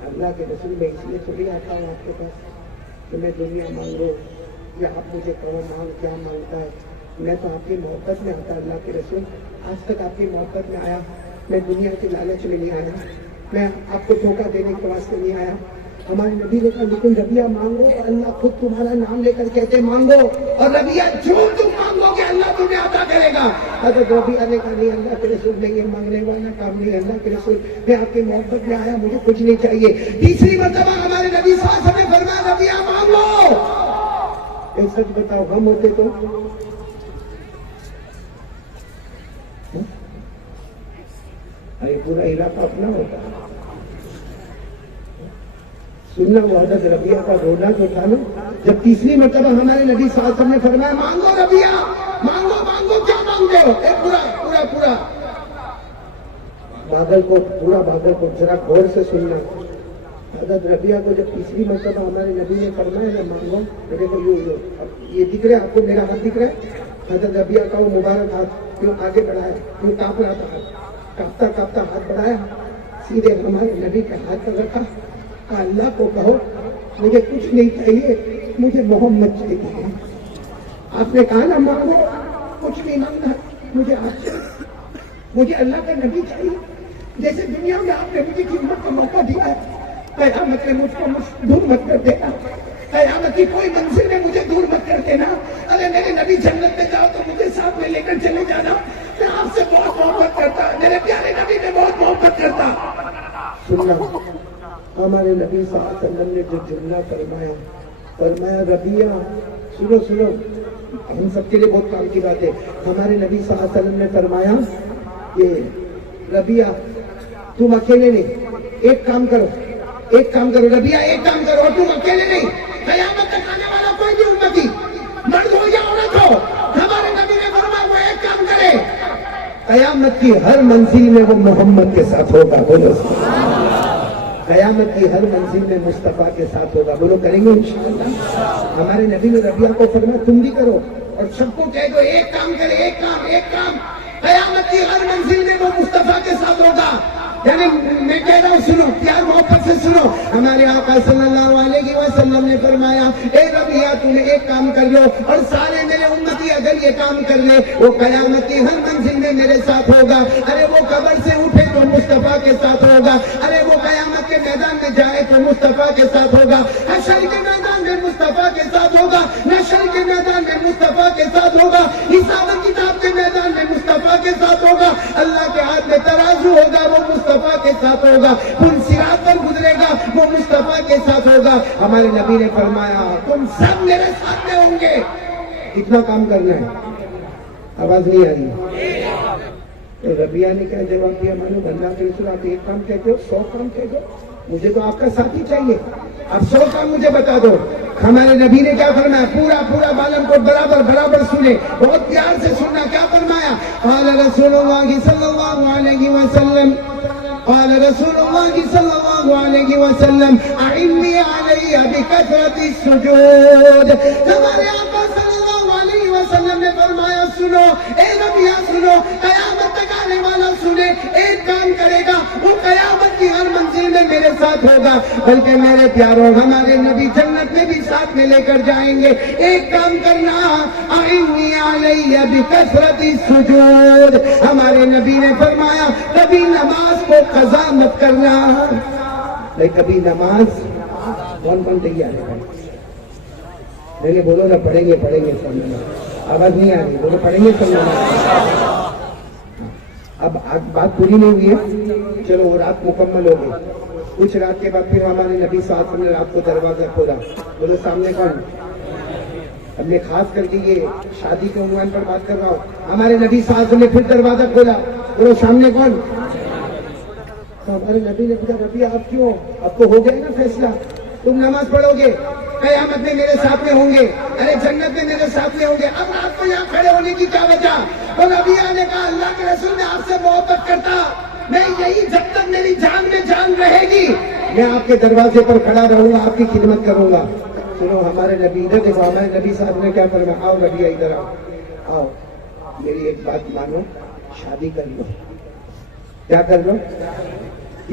اللہ کے رسول میں اس لیے چلی آتا ہوں آپ کے پاس کہ میں دنیا مانگو, یا آپ مجھے کہو مانگ کیا مانگتا ہے. میں تو آپ کی محبت میں آتا اللہ کے رسول, آج تک آپ کی محبت میں آیا, میں دنیا کے لالچ میں نہیں آیا, میں آپ کو دھوکہ دینے کے واسطے نہیں آیا. ہمارے نبی نے کہا لیکن ربیہ مانگو, اللہ خود تمہارا نام لے کر کہتے مانگو, اور ربیہ جو تم مانگو گے اللہ تمہیں عطا کرے گا. حضرت ربیہ نے کہا نہیں اللہ کے رسول میں یہ مانگنے والا کام نہیں, اللہ کے رسول میں آپ کی محبت میں آیا, مجھے کچھ نہیں چاہیے. تیسری مرتبہ ہمارے نبی صلی اللہ علیہ وسلم نے فرمایا ربیہ مانگو. سچ بتاؤ ہم ہوتے تو ارے پورا علاقہ اپنا ہوتا. سننا وہ حضرت ربیہ کا رونا جو تھا نا, جب تیسری مرتبہ ہمارے نبی صلی اللہ علیہ وسلم نے فرمایا مانگو ربیہ, مانگو کیا مانگتے ہو. پورا باغل کو ذرا غور سے سننا. حضرت ربیہ کو جب تیسری مرتبہ ہمارے نبی نے فرمایا نا مانگو, میرے کو یہ دکھ رہا ہے آپ کو, میرا ہاتھ دکھ رہا ہے, حضرت ربیہ کا وہ مبارک ہاتھ کیوں آگے بڑھایا، کیوں کانپ رہا تھا، کانپتا کانپتا ہاتھ بڑھایا، سیدھے ہمارے نبی کے ہاتھ پر رکھا، کہا اللہ کو کہو مجھے کچھ نہیں چاہیے، مجھے محمد چاہیے۔ آپ نے کہا نا مانگو، کچھ نہیں مانگنا، مجھے آپ چاہیے، مجھے اللہ کا نبی چاہیے۔ جیسے دنیا میں آپ نے مجھے خدمت کا موقع دیا ہے، قیامت میں مجھ کو دور مت کر دینا، قیامت کی کوئی منزل میں مجھے دور مت کر دینا۔ اگر میرے نبی جنت میں جاؤ تو مجھے ساتھ میں لے کر چلے جانا، میں آپ سے بہت محبت کرتا، میرے پیارے نبی میں بہت محبت کرتا۔ سننا، ہمارے نبی صلی اللہ علیہ وسلم نے جو جملہ فرمایا ربیہ، سنو سنو، ہم سب کے لیے بہت کام کی بات ہے۔ ہمارے نبی صلی اللہ علیہ وسلم نے فرمایا کہ ربیہ تم اکیلے نہیں، ایک کام کرو ربیہ، ایک کام کرو، تم اکیلے نہیں، قیامت تک آنے والا کوئی بھی امتی، مرد ہو یا عورت ہو، ہمارے نبی نے فرمایا وہ ایک کام کرے، قیامت کی ہر منزل میں وہ محمد کے ساتھ ہوگا۔ بولو قیامت کی ہر منزل میں مصطفیٰ کے ساتھ ہوگا۔ بولو کریں گے انشاءاللہ۔ ہمارے نبی نے ربیہ کو فرمایا تم بھی کرو، اور سب کو کہہ دو ایک کام کرے، ایک کام، قیامت کی ہر منزل میں وہ مصطفیٰ کے ساتھ ہوگا۔ یعنی میں کہہ رہا ہوں، سنو، پیار محبت سے سنو، ہمارے آقا صلی اللہ علیہ وسلم نے فرمایا اے ربیہ تم ایک کام کر لو، اور سارے میرے امتی اگر یہ کام کر لے وہ قیامت کی ہر منزل میں میرے ساتھ ہوگا۔ ارے وہ قبر سے اٹھے تو مصطفیٰ کے ساتھ ہوگا، ارے وہ قیامت کے میدان میں جائے تو مصطفیٰ کے ساتھ ہوگا، حشر کے میدان میں مصطفیٰ کے ساتھ ہوگا، نشر کے میدان میں مصطفیٰ کے ساتھ ہوگا، حساب کتاب کے میدان میں مصطفیٰ کے ساتھ ہوگا، اللہ کے ہاتھ میں ترازو ہوگا وہ مصطفیٰ کے ساتھ ہوگا، پل صراط پر گزرے گا وہ مصطفیٰ کے ساتھ ہوگا۔ ہمارے نبی نے فرمایا تم سب میرے ساتھ میں ہوں گے۔ کتنا کام کرنا ہے؟ آواز نہیں آ رہی؟ تو ربیہ نے کیا جواب دیا؟ معلوم اللہ کے رسول آپ ایک کام کہتے ہو، 100 کام کہہ دو، مجھے تو آپ کا ساتھی چاہیے، اب 100 کام مجھے بتا دو۔ ہمارے نبی نے کیا فرمایا؟ پورا بالن کو برابر سنے، بہت پیار سے سننا۔ کیا فرمایا؟ قال رسول اللہ صلی اللہ علیہ وسلم، قال رسول اللہ صلی اللہ علیہ وسلم اعنی علی بکثرۃ السجود۔ ہمارے آقا صلی اللہ علیہ وسلم نے فرمایا سنو اے ربیہ، سنو، قیامت تک آنے والا سنے، ایک کام کرے گا وہ قیامت کی ہر منزل میں میرے ساتھ ہوگا، بلکہ میرے پیاروں ہمارے نبی جنت میں بھی ساتھ میں لے کر جائیں گے۔ ایک کام کرنا، اعنی علی بکثرۃ السجود۔ ہمارے نبی نے فرمایا کبھی نماز کو قضا مت کرنا، کبھی نماز کون تیار ہے؟ نہیں بولو نا، پڑھیں گے آواز نہیں آ رہی، بولو پڑھیں گے سننا۔ اب بات پوری نہیں ہوئی ہے، چلو وہ رات مکمل ہو گئی، کچھ رات کے بعد پھر ہمارے نبی صلی اللہ علیہ وسلم نے رات کو دروازہ کھولا، بولو سامنے کون؟ اب میں خاص کر کے یہ شادی کے عنوان پر بات کر رہا ہوں۔ ہمارے نبی صلی اللہ علیہ وسلم نے پھر دروازہ کھولا، بولو سامنے کون؟ تو ہمارے نبی نے پوچھا ربیہ آپ کیوں؟ اب تو ہو جائے نا فیصلہ، تم نماز پڑھو گے، قیامت میں میرے ساتھ میں ہوں گے، ارے جنت میں میرے ساتھ میں ہوں گے، اب رات کو یہاں کھڑے ہونے کی کیا وجہ؟ تو ربیہ نے کہا اللہ کے رسول میں آپ سے محبت کرتا، میں یہی جب تک میری جان میں جان رہے گی میں آپ کے دروازے پر کھڑا رہوں گا، آپ کی خدمت کروں گا۔ سنو ہمارے نبی، ادھر دیکھو، ہمارے نبی صاحب نے کیا فرمایا؟ آؤ ربیہ ادھر آؤ، میری ایک بات مانو، شادی کر لو۔ کیا کر لو؟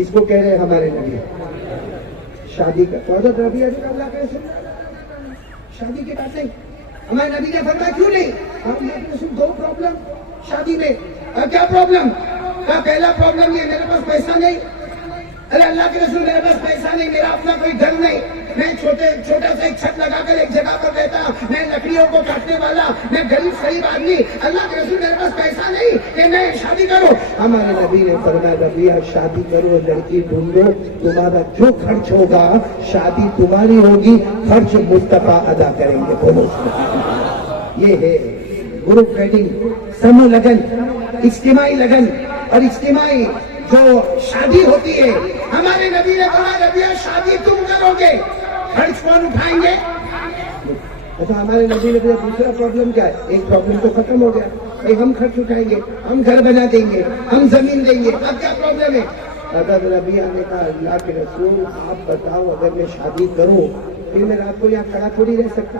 اس کو کہہ رہے ہمارے نبی شادی کا۔ تو حضرت ربیہ نے کہا اللہ کے رسول شادی کی بات نہیں۔ ہمارے نبی نے فرمایا کیوں نہیں؟ اللہ کے رسول دو پرابلم شادی میں۔ کیا پرابلم؟ کہا پہلا پرابلم یہ میرے پاس پیسہ نہیں۔ ارے اللہ کے رسول میرے پاس پیسہ نہیں، میرا اپنا کوئی گھر نہیں، میں چھوٹا سا ایک چھت لگا کر ایک جگہ پر رہتا، میں لکڑیوں کو کاٹنے والا، میں غریب آدمی، اللہ کے رسول میرے پاس پیسہ نہیں کہ میں شادی کروں۔ ہمارے نبی نے فرمایا ربیہ شادی کرو، لڑکی ڈھونڈو، تمہارا جو خرچ ہوگا شادی تمہاری ہوگی، خرچ مصطفیٰ ادا کریں گے۔ بولو یہ ہے گروپ ویڈنگ، سمو لگن، اجتماعی لگن اور اجتماعی جو شادی ہوتی ہے۔ ہمارے نبی نے کہا ربیہ شادی تم کرو گے، خرچ کون اٹھائیں گے؟ اچھا ہمارے نبی نے کہا دوسرا پرابلم کیا ہے؟ ایک پرابلم تو ختم ہو گیا، ایک ہم خرچ اٹھائیں گے، ہم گھر بنا دیں گے، ہم زمین دیں گے، اب کیا پرابلم ہے؟ حضرت ربیہ نے کہا اللہ کے رسول آپ بتاؤ اگر میں شادی کروں پھر میں رات کو یہاں کھڑا تھوڑی رہ سکتا،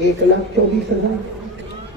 1,24,000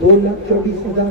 2,24,000,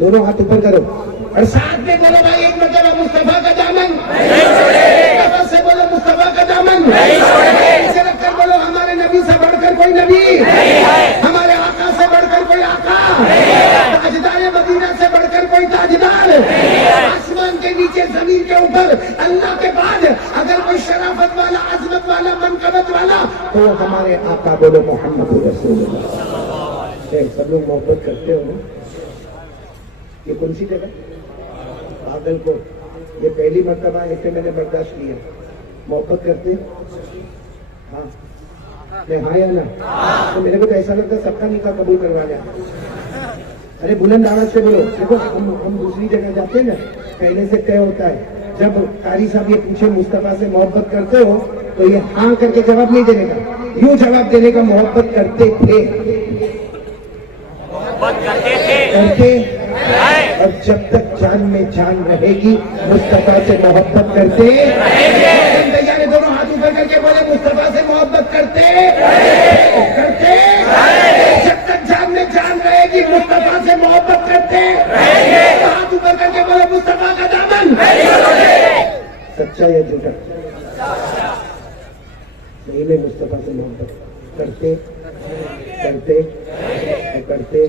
دونوں ہاتھ اوپر کرو اور ساتھ میں بولو بھائی ایک مرتبہ مصطفیٰ کا دامن مصطفیٰ سے بولو مصطفیٰ کا دامن اسے رکھ کر بولو ہمارے نبی سے بڑھ کر کوئی نبی ہمارے آقا سے بڑھ کر کوئی آقا تاجدار مدینہ سے بڑھ کر کوئی تاجدار آسمان کے نیچے زمین کے اوپر اللہ کے بعد اگر کوئی شرافت والا عظمت والا منقبت والا تو ہمارے آقا بولو محمد رسول اللہ. سب لوگ محبت کرتے ہو نا. یہ کون سی جگہ؟ بادل کو. یہ پہلی مرتبہ ایسے میں نے برداشت کیا. محبت کرتے ہاں ہاں یا نا؟ تو میرے کو تو ایسا لگتا ہے سب کا نکاح قبول کروا لیا. ارے بلند آواز سے بولو. دیکھو ہم دوسری جگہ جاتے ہیں نا پہلے سے طے ہوتا ہے. جب قاری صاحب یہ پوچھے مصطفیٰ سے محبت کرتے ہو تو یہ ہاں کر کے جواب نہیں دینے کا, یوں جواب دینے کا محبت کرتے تھے کرتے اور جب تک جان میں جان رہے گی مصطفیٰ سے محبت کرتے رہے. دونوں ہاتھ اوپر کر کے بولے مصطفیٰ سے محبت کرتے کرتے جب تک جان میں جان رہے گی مصطفیٰ سے محبت کرتے ہاتھ اوپر کر کے بولے مصطفیٰ کا دامن. سچا یا جھوٹا؟ صحیح میں مصطفیٰ سے محبت کرتے کرتے کرتے.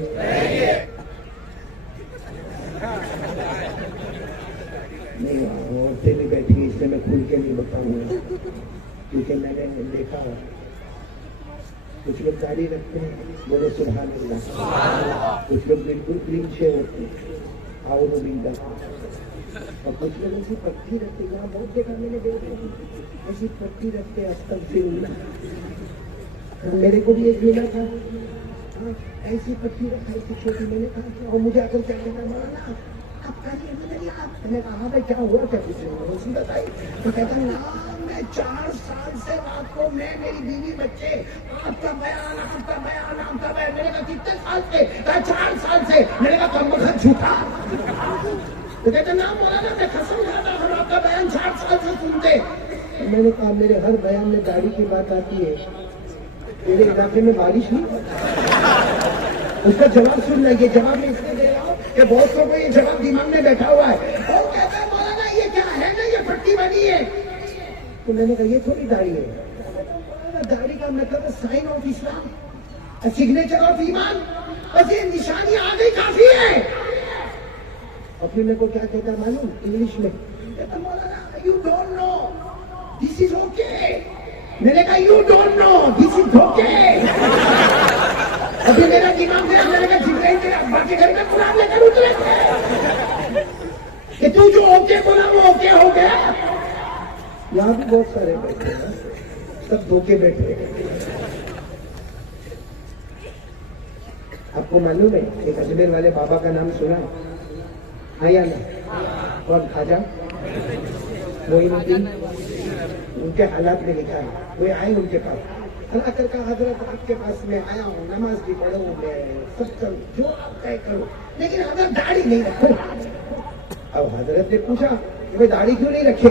نہیں عورتیں بھی بیٹھی اس سے میں کھل کے نہیں بتاؤں گا کیونکہ میں نے دیکھا کچھ لوگ داڑھی رکھتے ہیں بولے سبحان اللہ, کچھ لوگ بالکل کلین شیو ہوتے ہیں اور کچھ لوگ ایسی پٹی رکھتے ہیں. بہت دیکھا میں نے دیکھا ایسی پٹی رکھتے استغفر. میرے کو بھی ایک ملا تھا ایسی پٹی رکھا ایسی چھوٹی. میں نے کہا اور مجھے اگر کیا کہنا مولانا آپ میں نے کہا بھائی کیا ہوا کیا کچھ نہیں بتائی تو کہتا میں 4 سال سے رات کو میں میری بیوی بچے آپ کا بیان آپ کا بیان آپ کا بیان. میں نے کہا کتنے سال سے؟ 4 سال سے. میں نے کہا کم وقت جھوٹا. تو کہتے نام مولانا میں قسم کھاتا ہم آپ کا بیان 4 سال سے سنتے. میں نے کہا میرے ہر بیان میں داڑھی کی بات آتی ہے, میرے علاقے میں بارش نہیں. اس کا جواب سن لیں. یہ جواب میں اس لیے دے رہا ہوں کہ بہت سو کو یہ جواب دماغ میں بیٹھا ہوا ہے اور کہتا ہے مولانا یہ کیا ہے نا یہ پٹی بنی ہے. تو میں نے کہا یہ تھوڑی داڑھی ہے. داڑھی کا مطلب sign of Islam, signature of ایمان. بس یہ نشانی آ گئی کافی ہے. اور پھر میرے کو کیا کہتا معلوم انگلش میں کہتا مولانا you don't know this is okay. میں نے کہا you don't know this is okay. ابھی میرا دماغ میں میں نے کہا جبرائیل تیرے ابا کے گھر میں قرآن لے کر اترے تھے کہ تو جو اوکے بولا وہ اوکے ہو گیا. یہاں بھی بہت سارے بیٹھے ہیں سب دھوکے بیٹھے. آپ کو معلوم ہے ایک اجمیر والے بابا کا نام سنا ہاں یا نا؟ کون؟ خواجہ معین الدین. ان کے حالات میں لکھا ہے کوئی آئے ان کے پاس اللہ کر کا حضرت آپ کے پاس میں آیا ہوں نماز بھی پڑھو میں سب کرو جو آپ طے کرو لیکن حضرت داڑھی نہیں رکھو. اب حضرت نے پوچھا کہ وہ داڑھی کیوں نہیں رکھے؟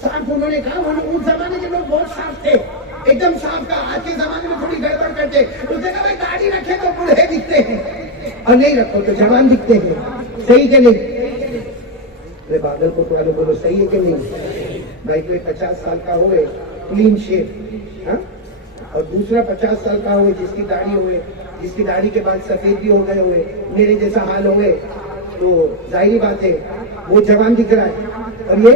صاف انہوں نے کہا اس زمانے کے لوگ بہت صاف تھے ایک دم صاف کا. آج کے زمانے میں تھوڑی گڑبڑ کرتے. اس نے کہا بھائی داڑھی رکھے تو بوڑھے دکھتے ہیں اور نہیں رکھو تو جوان دکھتے ہیں. صحیح کہ نہیں؟ ارے بادل کو والوں بولو صحیح ہے کہ نہیں؟ بھائی کوئی 50 سال کا ہوئے کلین شیو اور دوسرا 50 سال کا ہوئے جس کی داڑھی ہوئے جس کی داڑھی کے بعد سفید بھی ہو گئے ہوئے میرے جیسا حال ہوئے تو ظاہری بات ہے وہ جوان دکھ رہا ہے اور یہ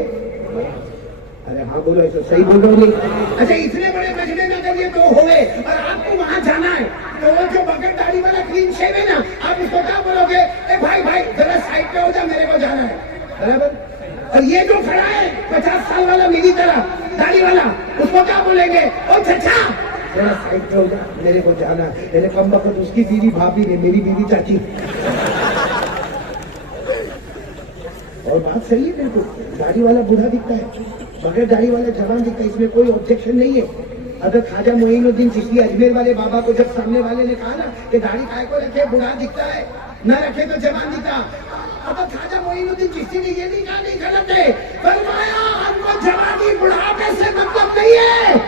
ارے ہاں بولو ایسا صحیح بول رہا نہیں. اچھا اتنے بڑے مجمع میں اگر یہ 2 ہوئے اور آپ کو وہاں جانا ہے تو وہ جو بغیر داڑھی والا کلین شیو ہے نا آپ اس کو کیا بولو گے اے بھائی بھائی ذرا سائڈ پہ ہو جا میرے کو جانا ہے برابر. اور یہ جو کھڑا ہے 50 سال والا میری طرح داڑھی والا اس کو کیا بولیں گے او چچا ذرا سائڈ پہ ہو جا میرے کو جانا ہے. میرے کم وقت اس کی بیوی بھابھی نے میری بیوی چاچی. اور بات صحیح ہے بالکل. داڑھی والا بوڑھا دکھتا ہے بغیر داڑھی والا جوان دکھتا ہے. اس میں کوئی آبجیکشن نہیں ہے. حضرت خواجہ معین الدین چشتی اجمیر والے بابا کو جب سامنے والے نے کہا نا کہ داڑھی کائے کو رکھے بوڑھا دکھتا ہے نہ رکھے تو جوان دکھتا. حضرت خواجہ معین الدین چشتی نے یہ نہیں کہا نہیں غلط ہے. فرمایا ہم کو جوانی بڑھاپے سے مطلب نہیں ہے.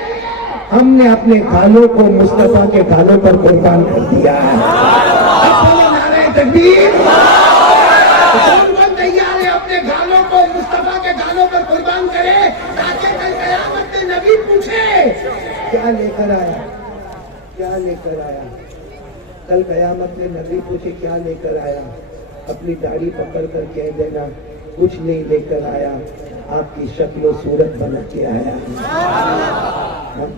ہم نے اپنے گالوں کو مصطفیٰ کے گالوں پر قربان کر دیا ہے. اب بولو نعرہ تکبیر. کون کون تیار ہے اپنے گالوں کو مصطفیٰ کے گالوں پر قربان کرے تاکہ کل قیامت میں نبی پوچھے کیا لے کر آیا، کیا لے کر آیا؟ کل قیامت میں نبی پوچھے کیا لے کر آیا، اپنی داڑھی پکڑ کر کہہ دینا کچھ نہیں لے کر آیا، آپ کی شکل و صورت بنا کے آیا۔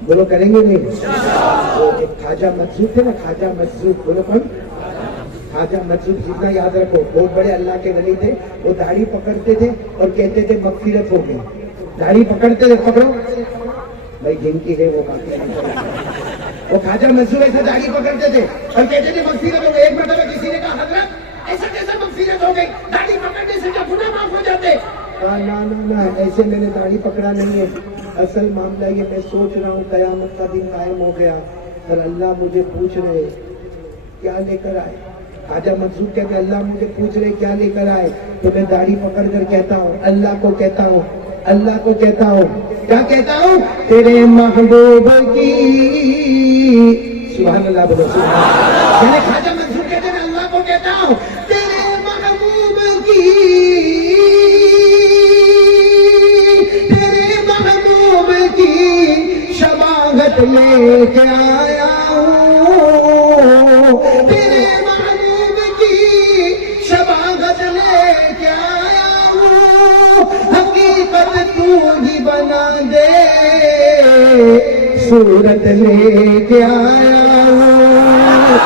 بولو کریں گے نہیں؟ وہ ایک خواجہ مجذوب تھے نا، خواجہ مجذوب، بولو کون؟ خواجہ مجذوب، جتنا یاد رکھو بہت بڑے اللہ کے ولی تھے، وہ داڑھی پکڑتے تھے اور کہتے تھے مغفرت ہو گئی، داڑھی پکڑتے تھے، پکڑو بھائی جن کی ہے وہ باقی وہ خواجہ مجذوب ایسے داڑھی پکڑتے تھے اور کہتے تھے مغفرت ہو گئی۔ ایک مرتبہ کسی نے کہا حضرت ایسا کیسے مغفرت ہو گئی، داڑھی پکڑنے سے کیا گناہ معاف ہو جاتے؟ نہ ایسے میں نے داڑھی پکڑا نہیں ہے، اصل معاملہ یہ میں سوچ رہا ہوں قیامت کا دن قائم ہو گیا اور اللہ مجھے پوچھ رہے کیا لے کر آئے۔ خواجہ مجذوب کہتے اللہ مجھے پوچھ رہے کیا لے کر آئے، تو میں داڑھی پکڑ کر کہتا ہوں اللہ کو کہتا ہوں، اللہ کو کہتا ہوں، کیا کہتا ہوں؟ تیرے محبوب کی، سبحان اللہ بولو سبحان اللہ۔ یعنی خواجہ مجذوب کہتے ہیں اللہ کو کہتا ہوں تیرے محبوب کی، تیرے محبوب کی شباہت لے کے آیا ہوں، تیرے محبوب کی شباہت لے کے آیا ہوں، حقیقت تو ہی بنا دے صورت لے کے آیا ہوں۔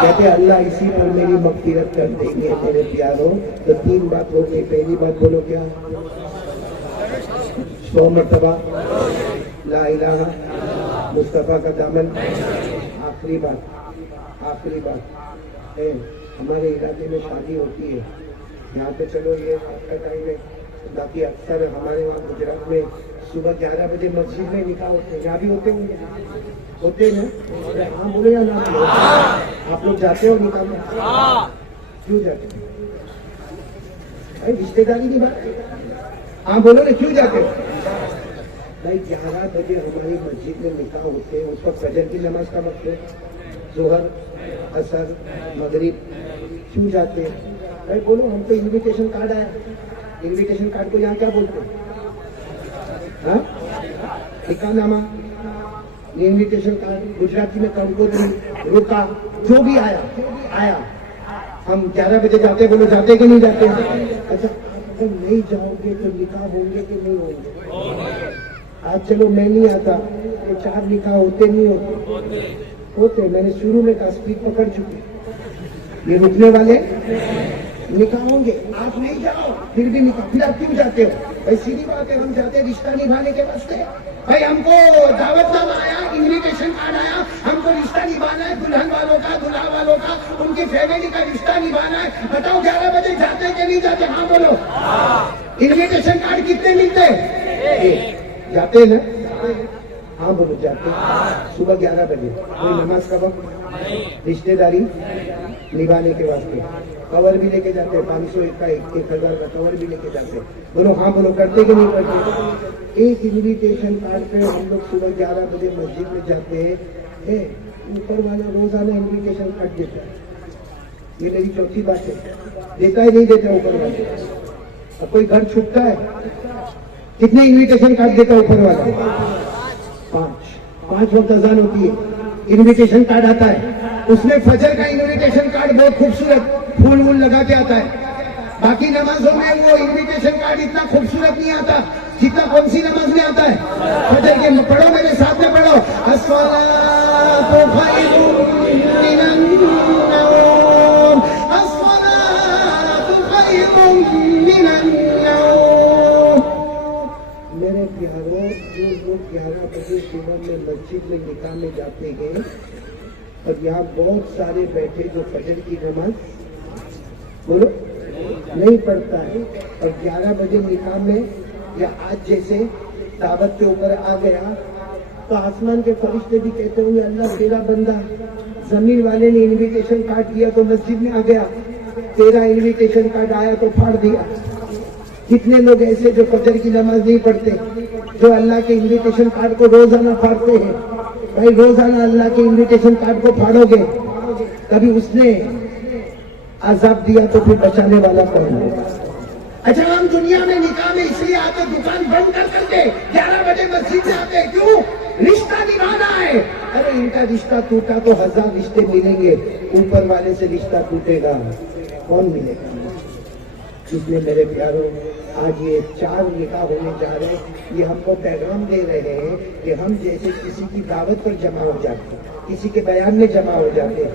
کہتے اللہ اسی پر میری مغفرت کر دیں گے میرے پیاروں۔ تو تین بات ہوگی، پہلی بات بولو کیا؟ 100 مرتبہ لا الہ مصطفیٰ کا دامن۔ آخری بات ہے ہمارے علاقے میں شادی ہوتی ہے، یہاں پہ چلو یہ آپ کا ٹائم ہے، باقی اکثر ہمارے وہاں گجرات میں صبح 11 بجے مسجد میں نکاح ہوتے ہیں، یہاں بھی ہوتے ہوں گے، ہوتے ہیں نا؟ ہاں بولے یا نہ بولے؟ آپ لوگ جاتے ہو نکاح میں؟ کیوں جاتے ہیں بھائی؟ رشتے داری کی بات، ہاں بولو نا کیوں جاتے ہو بھائی؟ 11 بجے ہماری مسجد میں نکاح ہوتے ہیں، اس وقت فجر کی نماز کا وقت ہے، ظہر عصر مغرب، کیوں جاتے ہیں بھائی؟ بولو ہم کو انویٹیشن کارڈ آیا، انویٹیشن کارڈ کو یہاں کیا بولتے ہیں؟ ہاں نکاح نامہ، انویٹیشن کارڈ گجراتی میں کنکوتری، روکا، جو بھی آیا ہم 11 بجے جاتے، بولو جاتے کہ نہیں جاتے؟ اچھا اگر نہیں جاؤ گے تو نکاح ہوں گے کہ نہیں ہوں گے؟ آج چلو میں نہیں آتا، یہ 4 نکاح ہوتے نہیں ہوتے، میں نے شروع میں کہا اسپیڈ پکڑ چکی، یہ رکنے والے نکاح ہوں گے، آپ نہیں جاؤ پھر بھی نکاح، پھر آپ کیوں جاتے ہو بھائی؟ سیدھی بات ہے، ہم جاتے رشتہ نبھانے کے واسطے بھائی، ہم کو دعوت نامہ آیا، انویٹیشن کارڈ آیا، ہم کو رشتہ نبھانا ہے، دلہن والوں کا، دلہا والوں کا، ان کی فیملی کا رشتہ نبھانا ہے۔ بتاؤ 11 بجے جاتے کہ نہیں جاتے؟ ہاں بولو۔ انویٹیشن کارڈ کتنے ملتے؟ جاتے نا؟ ہاں بولو جاتے۔ صبح 11 بجے کوئی نماز کا وقت، رشتے داری نبھانے کے واسطے کور بھی لے کے جاتے، 500 کا 1000 کا کور بھی لے کے جاتے، بولو ہاں بولو، کرتے کہ نہیں کرتے؟ ایک انویٹیشن کارڈ پہ ہم لوگ صبح 11 بجے مسجد میں جاتے ہیں، اوپر والا روزانہ انویٹیشن کارڈ دیتا ہے، یہ میری چوتھی بات ہے، دیتا ہے نہیں دیتا اوپر والا؟ اب کوئی گھر چھپتا ہے، کتنے انویٹیشن کارڈ دیتا ہے اوپر والا؟ 5 وقت اذان ہوتی ہے، انویٹیشن کارڈ آتا ہے، اس میں فجر کا انویٹیشن کارڈ بہت خوبصورت پھول وول لگا کے آتا ہے، باقی نمازوں میں وہ انویٹیشن کارڈ اتنا خوبصورت نہیں آتا جتنا کون سی نماز میں آتا ہے؟ فجر کے۔ پڑھو میرے ساتھ میں، پڑھو الصلاۃ خیر من النوم، الصلاۃ خیر من النوم۔ میرے پیاروں، جو لوگ 11 بجے صبح میں مسجد میں نکاح میں جاتے ہیں اور یہاں بہت سارے بیٹھے جو فجر کی نماز بولو نہیں پڑھتا ہے، اور 11 بجے نکاح میں یا آج جیسے دعوت کے اوپر آ گیا تو آسمان کے فرشتے بھی کہتے ہوں گے اللہ تیرا بندہ، زمین والے نے انویٹیشن کارڈ دیا تو مسجد میں آ گیا، تیرا انویٹیشن کارڈ آیا تو پھاڑ دیا۔ کتنے لوگ ایسے جو فجر کی نماز نہیں پڑھتے، جو اللہ کے انویٹیشن کارڈ کو روزانہ پھاڑتے ہیں؟ بھائی روزانہ اللہ کے انویٹیشن کارڈ کو پھاڑو گے، کبھی اس نے عذاب دیا تو پھر بچانے والا کون ہوگا؟ اچھا ہم دنیا میں نکاح میں اس لیے آتے دکان بند کر کے 11 بجے مسجد میں آتے کیوں؟ رشتہ نبھانا ہے. ارے ان کا رشتہ ٹوٹا تو 1000 رشتے ملیں گے، اوپر والے سے رشتہ ٹوٹے گا کون ملے گا؟ اس لیے میرے پیاروں آج یہ 4 نکاح ہونے جا رہے ہیں، یہ ہم کو پیغام دے رہے ہیں کہ ہم جیسے کسی کی دعوت پر جمع ہو جاتے ہیں، کسی کے بیان میں جمع ہو جاتے ہیں،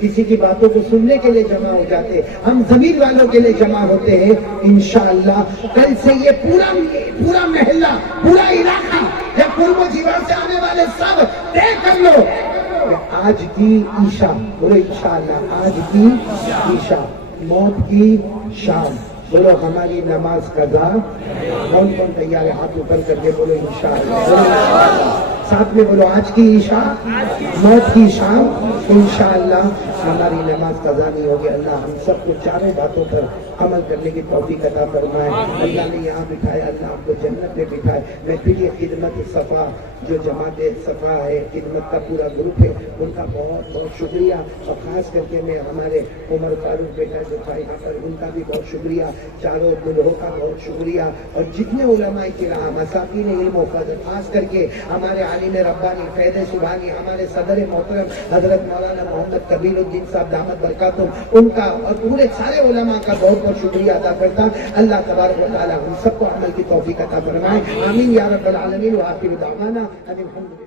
کسی کی باتوں کو سننے کے لیے جمع ہو جاتے ہیں، ہم ضمیر والوں کے لیے جمع ہوتے ہیں. انشاءاللہ کل سے یہ پورا محلہ، پورا علاقہ یا قرب و جیوان سے آنے والے سب طے کر لو کہ آج کی عشاء، بولو انشاءاللہ آج کی عشاء، موت کی شام، بولو ہماری نماز قضا. کون کون تیار ہے؟ ہاتھ اوپر کر کے بولو انشاءاللہ. ساتھ میں بولو آج کی عشاء، موت کی شام، انشاءاللہ ہماری نماز قضا نہیں ہوگی. اللہ ہم سب کو چاروں باتوں پر عمل کرنے کی توفیق عطا فرمائے. اللہ نے یہاں بٹھایا، اللہ ہم کو جنت میں بٹھائے. میں پھر یہ خدمت صفا جو جماعت صفا ہے، خدمت کا پورا گروپ ہے، ان کا بہت بہت شکریہ. اور خاص کر کے میں ہمارے عمر فاروق بیٹا جو تھا یہاں پر، ان کا بھی بہت شکریہ. چاروں دلہوں کا بہت شکریہ. اور جتنے علماء کرام، اساتذین علم و فضل، خاص کر کے ہمارے عالم ربانی فیض سبحانی، ہمارے صدر محترم حضرت مولانا محمد کبیر الدین صاحب دامت برکاتہم، ان کا اور پورے سارے علماء کا بہت بہت شکریہ ادا کرتا. اللہ تبارک و تعالی ہم سب کو عمل کی توفیق عطا فرمائے. آمین یا رب العالمین. وآخر دعوانا ان الحمد للہ.